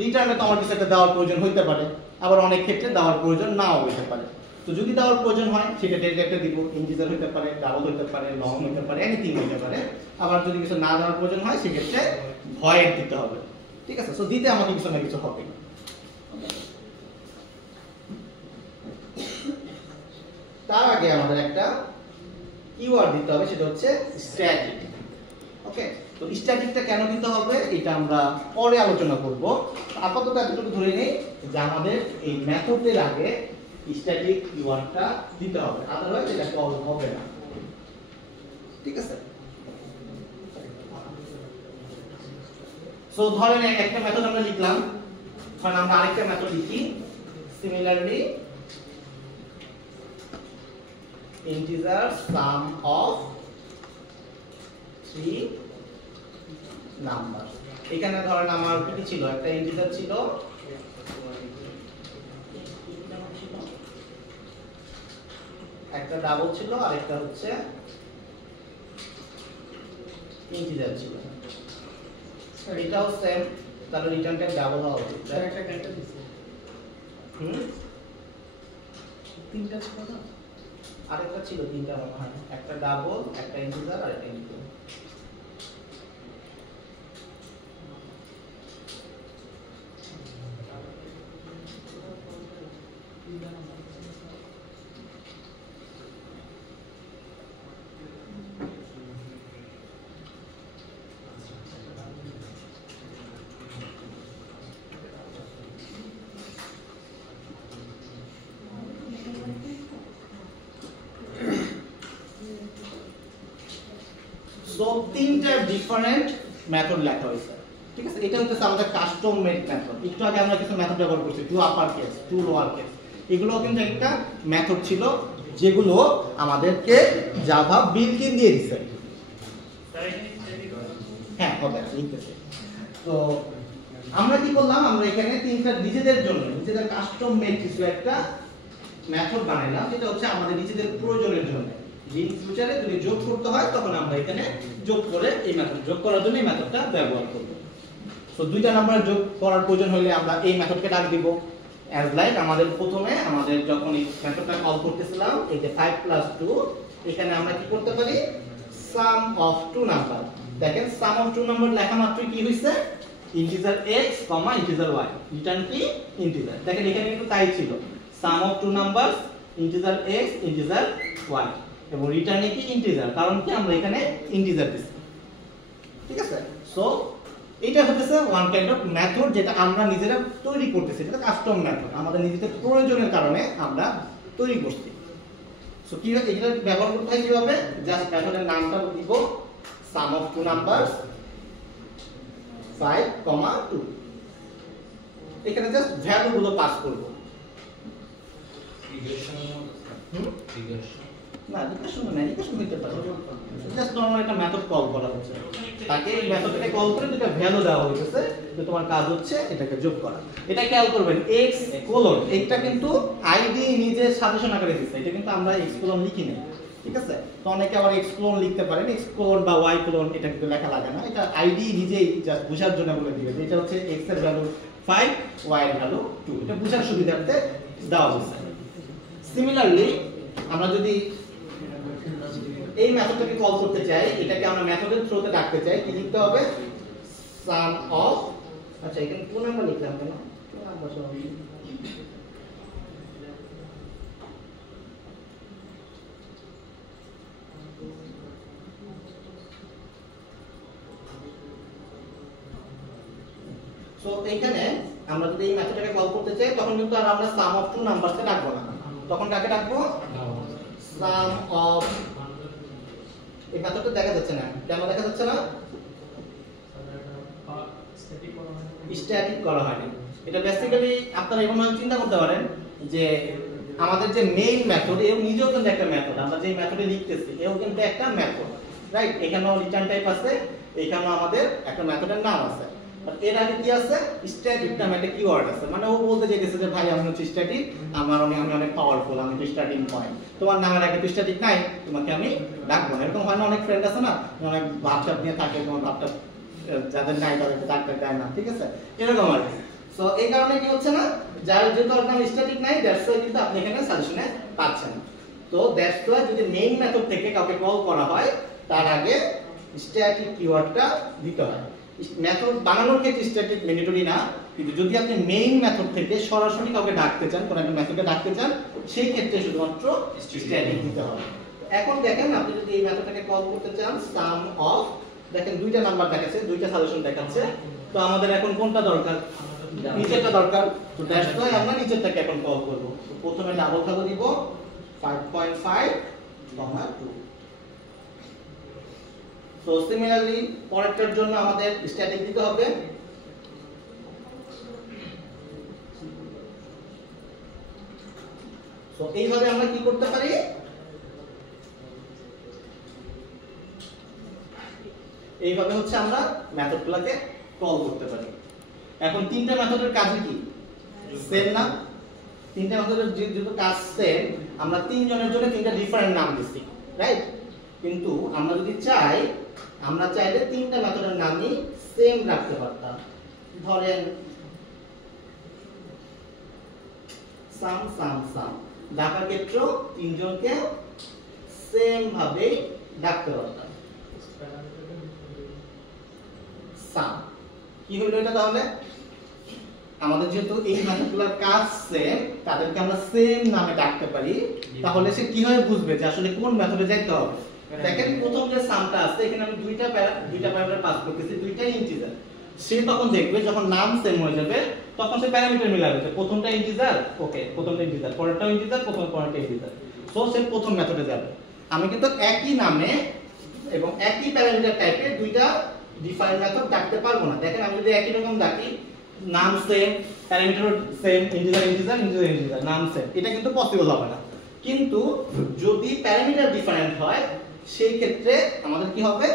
রিটার্নে তো আমার কিছু একটা দেওয়ার প্রয়োজন হইতে পারে, আবার অনেক ক্ষেত্রে দেওয়ার প্রয়োজন নাও হইতে পারে। তো যদি দেওয়ার প্রয়োজন হয় সেটা ডেটা দিব, ইন্টিজার হইতে পারে, ডাবল হইতে পারে, লং হইতে পারে, এনিথিং হইতে পারে। আবার যদি কিছু না দেওয়ার প্রয়োজন হয় সেক্ষেত্রে ভয়েড দিতে হবে, ঠিক আছে? সো দিতে আমাকে কিছু না কিছু হবে। তার আগে আমাদের একটা কিওয়ার্ড দিতে হবে, সেটা হচ্ছে স্ট্যাটিক। ওকে, তো স্ট্যাটিকটা কেন দিতে হবে এটা আমরা পরে আলোচনা করব। আপাতত এতটুকু ধরে নেই যে আমাদের এই মেথডের আগে স্ট্যাটিক কিওয়ার্ডটা দিতে হবে, আদারওয়াইজ এটা কল হবে না, ঠিক আছে? সো ধরেন একটা মেথড আমরা লিখলাম, এখন আমরা আরেকটা মেথড লিখি, similarly integer sum of 3 numbers। এখানে ধরেন আমার কি ছিল, একটা ইন্টিজার ছিল, একটা ডাবল ছিল, আর একটা হচ্ছে ইন্টিজার ছিল। এটাও সেম, তাহলে রিটার্ন টাইপ ডাবল হওয়া উচিত। একটা ক্যারেক্টার দিছি। তিনটা ছিল না? আরেকটা ছিল, তিনটা মনে হয়, একটা ডাবল, একটা ইন্টিজার আর একটা ইন্টিজার। সো তিনটা ডিফারেন্ট মেথড লেখা হয়েছে, ঠিক আছে? এটা হচ্ছে আমাদের কাস্টম মেড মেথড। একটু আগে আমরা কিছু মেথড ব্যবহার করছি, to upper case, to lower case, এগুলো কিন্তু একটা মেথড ছিল যেগুলো আমাদেরকে জাভা বিল্ট ইন দিয়ে দিছে। হ্যাঁ, হবে, লিখতেছে। তো আমরা কি করলাম, আমরা এখানে তিনটা নিজেদের জন্য, নিজেদের কাস্টম মেড কিছু একটা মেথড বানাইলাম, যেটা হচ্ছে আমাদের নিজেদের প্রয়োজনের জন্য। ইন ফিউচারে যদি যোগ করতে হয় তখন আমরা এখানে যোগ করে এই মেথড যোগ করার জন্য এই মেথডটা ব্যবহার করব। সো দুইটা নাম্বার যোগ করার প্রয়োজন হলে আমরা এই মেথডকে ডাক দিব, অ্যাজ লাইক আমাদের প্রথমে আমাদের যখন এই মেথডটা কল করতেছিলাম, এই যে 5 + 2, এখানে আমরা কি করতে পারি, সাম অফ টু নাম্বার। দেখেন সাম অফ টু নাম্বার লেখা মাত্রই কি হইছে, integer x, integer y, return কি ইন্টিজার। দেখেন এখানে কিন্তু তাই ছিল, sum of two numbers, integer x, integer y, এবং রিটার্নে কি ইন্টিজার, কারণ কি আমরা এখানে ইন্টিজার দিছি, ঠিক আছে? সো এটা হচ্ছে ওয়ান কাইন্ড অফ মেথড যেটা আমরা নিজেরা তৈরি করতেছি, এটা কাস্টম মেথড, আমাদের নিজেদের প্রয়োজনের কারণে আমরা তৈরি করছি। সো কি এটা ব্যবহার করতে হয় কিভাবে, জাস্ট মেথডের নামটা দিব সাম অফ টু নাম্বারস 5, 2, এখানে জাস্ট ভ্যালু গুলো পাস করব। না ইকুয়েশন না, ইকুয়েশন দিতে পারো, জাস্ট নরমাল একটা মেথড কল করা হচ্ছে, তাকে এই মেথডটাকে কল করে দুটো ভ্যালু দেওয়া হয়েছে, যে তোমার কাজ হচ্ছে এটাকে যোগ করা। এটা খেয়াল করবেন x কোলন, এটা কিন্তু আইডি নিজে সাজেশন আকারে দিচ্ছে, এটা কিন্তু আমরা x কোলন লিখি নাই, ঠিক আছে? তো অনেকে আবার x কোলন লিখতে পারেন, x কোলন বা y কোলন এটা কিন্তু লেখা লাগে না, এটা আইডি নিজেই জাস্ট বোঝার জন্য বলে দিবে যে এটা হচ্ছে x এর ভ্যালু 5, y এর ভ্যালু 2, এটা বোঝার সুবিধার্থে দেওয়া হয়েছে। সিমিলারলি আমরা যদি এই মেথডটাকে কল করতে চাই, এটাকে আমরা মেথডের থ্রুতে ডাকতে চাই, কি লিখতে হবে, সাম অফ, আচ্ছা এখানে কোন নাম্বার লিখলাম কেন, কোন নাম্বার সব সো এইখানে আমরা যদি এই মেথডটাকে কল করতে চাই তখন কিন্তু আর আমরা সাম অফ টু নাম্বারসে ডাকবো না, তখন কাকে ডাকবো, সাম অফ, এই মেথডটা দেখা যাচ্ছে না, কেন দেখা যাচ্ছে না, স্ট্যাটিক করা হয়নি। এটা বেসিক্যালি আপনারা এরকম চিন্তা করতে পারেন যে আমাদের যে মেইন মেথড, এও নিজেও কিন্তু একটা মেথড, আমরা যে মেথডে লিখতেছি এও কিন্তু একটা মেথড, রাইট? এখানেও রিটার্ন টাইপ আছে, এখানেও আমাদের একটা মেথডের নাম আছে, বাট এর আগে কি আছে, স্ট্যাটিক নামে একটা কিওয়ার্ড আছে, মানে ও বলতে চাইতেছে যে ভাই আমি হচ্ছে স্ট্যাটিক, আমি অনেক পাওয়ারফুল, আমি তো স্টার্টিং পয়েন্ট, তোমার নামের আগে তো স্ট্যাটিক নাই, তোমাকে আমি ডাকবো না। এরকম হয় না, অনেক ফ্রেন্ড আছে না, অনেক ভাবসাব নিয়ে থাকে, তোমার ভাবটা যাদের নাই তাদেরকে ডাক্তার দেয় না, ঠিক আছে, এরকম আর কি। সো এই কারণে কি হচ্ছে না, যার যেহেতু আপনার স্ট্যাটিক নাই, দ্যাটস ওয়াই কিন্তু আপনি এখানে সাজেশনে পাচ্ছেন। তো দ্যাটস ওয়াই যদি মেইন মেথড থেকে কাউকে কল করা হয় তার আগে স্ট্যাটিক কিওয়ার্ডটা দিতে হয়। মেথড বানানোর ক্ষেত্রে স্ট্যাটিক ম্যান্ডেটরি না, কিন্তু যদি আপনি মেইন মেথড থেকে সরাসরি কাউকে ডাকতে চান, কোন একটা মেথডকে ডাকতে চান, সেই ক্ষেত্রে শুধুমাত্র স্ট্যাটিক দিতে হবে। এখন দেখেন আপনি যদি এই মেথডটাকে কল করতে চান সাম অফ, দেখেন দুইটা নাম্বার দেখাচ্ছে, দুইটা সাজেশন দেখাচ্ছে, তো আমাদের এখন কোনটা দরকার, নিচেরটা দরকার, তো দ্যাটস ওয়াই আমরা নিচেরটাকে এখন কল করব। তো প্রথমে ডাবল ভ্যালু দিব 5.5, 2। সো সিমিলারলি পরেরটার জন্য আমাদের স্ট্যাটিক দিতে হবে, সো এইভাবে আমরা কি করতে পারি, এইভাবে হচ্ছে আমরা মেথডগুলোকে কল করতে পারি। এখন তিনটা মেথডের কাজ কি সেম না, তিনটা মেথডের যেহেতু কাজ সেম, আমরা তিনজনের জন্য তিনটা ডিফারেন্ট নাম দিছি, রাইট? কিন্তু আমরা যদি চাই, আমরা চাইলে তিনটা মেথডের নামই সেম রাখতে পারতাম। ধরেন সাম সাম সাম, ডাকার ক্ষেত্রেও তিনজনকে সেম ভাবে ডাকতে পারতাম, সাম। কি হলো এটা তাহলে, আমাদের যেহেতু এই মেথডগুলোর কাজ সেম, তাদেরকে আমরা সেম নামে ডাকতে পারি, তাহলে সে কিভাবে বুঝবে যে আসলে কোন মেথডে যাইতে হবে? দেখেন প্রথম যে সামটা আছে, এখানে আমি দুইটা প্যারামিটার পাস করতেছি, দুইটাই ইন্টিজার। সে তখন দেখবে যখন নাম সেম হয়ে যাবে তখন সে প্যারামিটার মিলাবে, প্রথমটা ইন্টিজার, ওকে প্রথমটা ইন্টিজার, পরেরটাও ইন্টিজার, পরেরটা ইন্টিজার, সো সে প্রথম মেথডে যাবে। আমি কিন্তু একই নামে এবং একই প্যারামিটার টাইপের দুইটা ডিফারেন্ট মেথড ডাকতে পারবো না। দেখেন আমি যদি একই রকম ডাকি, নাম সেম, প্যারামিটার সেম, ইন্টিজার, নাম সেম, এটা কিন্তু পসিবল হবে না। কিন্তু যদি প্যারামিটার ডিফারেন্ট হয় সেই ক্ষেত্রে আমাদের কি হবে,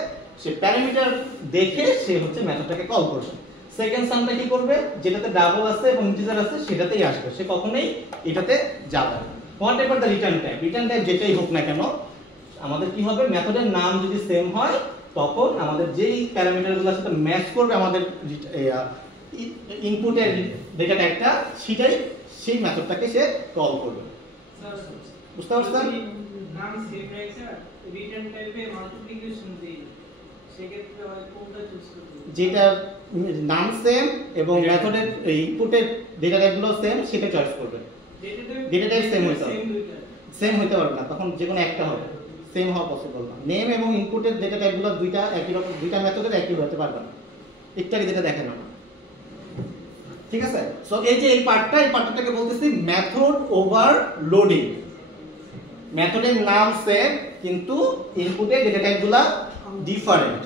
সে প্যারামিটার দেখে সে হচ্ছে মেথডটাকে কল করবে। সেকেন্ড সামটা কি করবে, যেটাতে ডাবল আছে এবং ইন্টিজার আছে সেটাতেই আসবে, সে কখনোই এটাতে যাবে না। What ever the return type যেটাই হোক না কেন, আমাদের কি হবে, মেথডের নাম যদি সেম হয় তখন আমাদের যেই প্যারামিটারগুলোর সাথে ম্যাচ করবে আমাদের ইনপুটের ডেটা টাইপটা, সেটাই সেই মেথডটাকে সে কল করবে। বুঝতে পারছেন? নাম সেম রাখছে, রিটার্ন টাইপে মাল্টিপ্লিকেশন দেই, সেক্ষেত্রে কোনটা চুজ করব, যেটা নাম সেম এবং মেথডের ইনপুটের ডেটা টাইপগুলো সেম সেটা চয়েস করবে। ডেটা টাইপ সেম হইতে হবে, সেম হইতে পারবে না, তখন যে কোনো একটা হবে, সেম হওয়া পসিবল না। নেম এবং ইনপুটের ডেটা টাইপগুলো দুইটা একই রকম, দুইটা মেথডের একই হতে পারবে না। একটু আগে যেটা দেখেন আমরা, ঠিক আছে। সো এই যে এই পার্টটাকে বলতেছি মেথড ওভারলোডিং। মেথডের নাম সেম কিন্তু ইনপুটের ডেটা টাইপগুলো ডিফারেন্ট,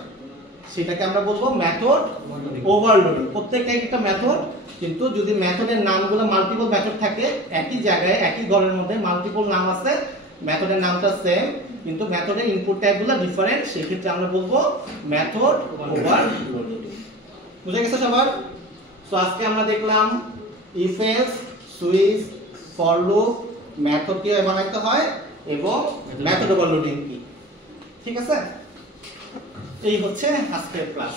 সেটাকে আমরা বলবো মেথড ওভারলোডিং। প্রত্যেকটা একটা মেথড, কিন্তু যদি মেথডের নামগুলো মাল্টিপল মেথড থাকে, একই জায়গায় একই ঘরের মধ্যে মাল্টিপল নাম আছে, মেথডের নামটা সেম কিন্তু মেথডের ইনপুট টাইপগুলো ডিফারেন্ট, সেক্ষেত্রে আমরা বলবো মেথড ওভারলোডিং। বুঝে গেছে সবার? সো আজকে আমরা দেখলাম if else, switch, for loop, method কিভাবে বানাইতে হয় এবং মেথড ওভারলোডিং কি। ঠিক আছে, এই হচ্ছে আজকের ক্লাস।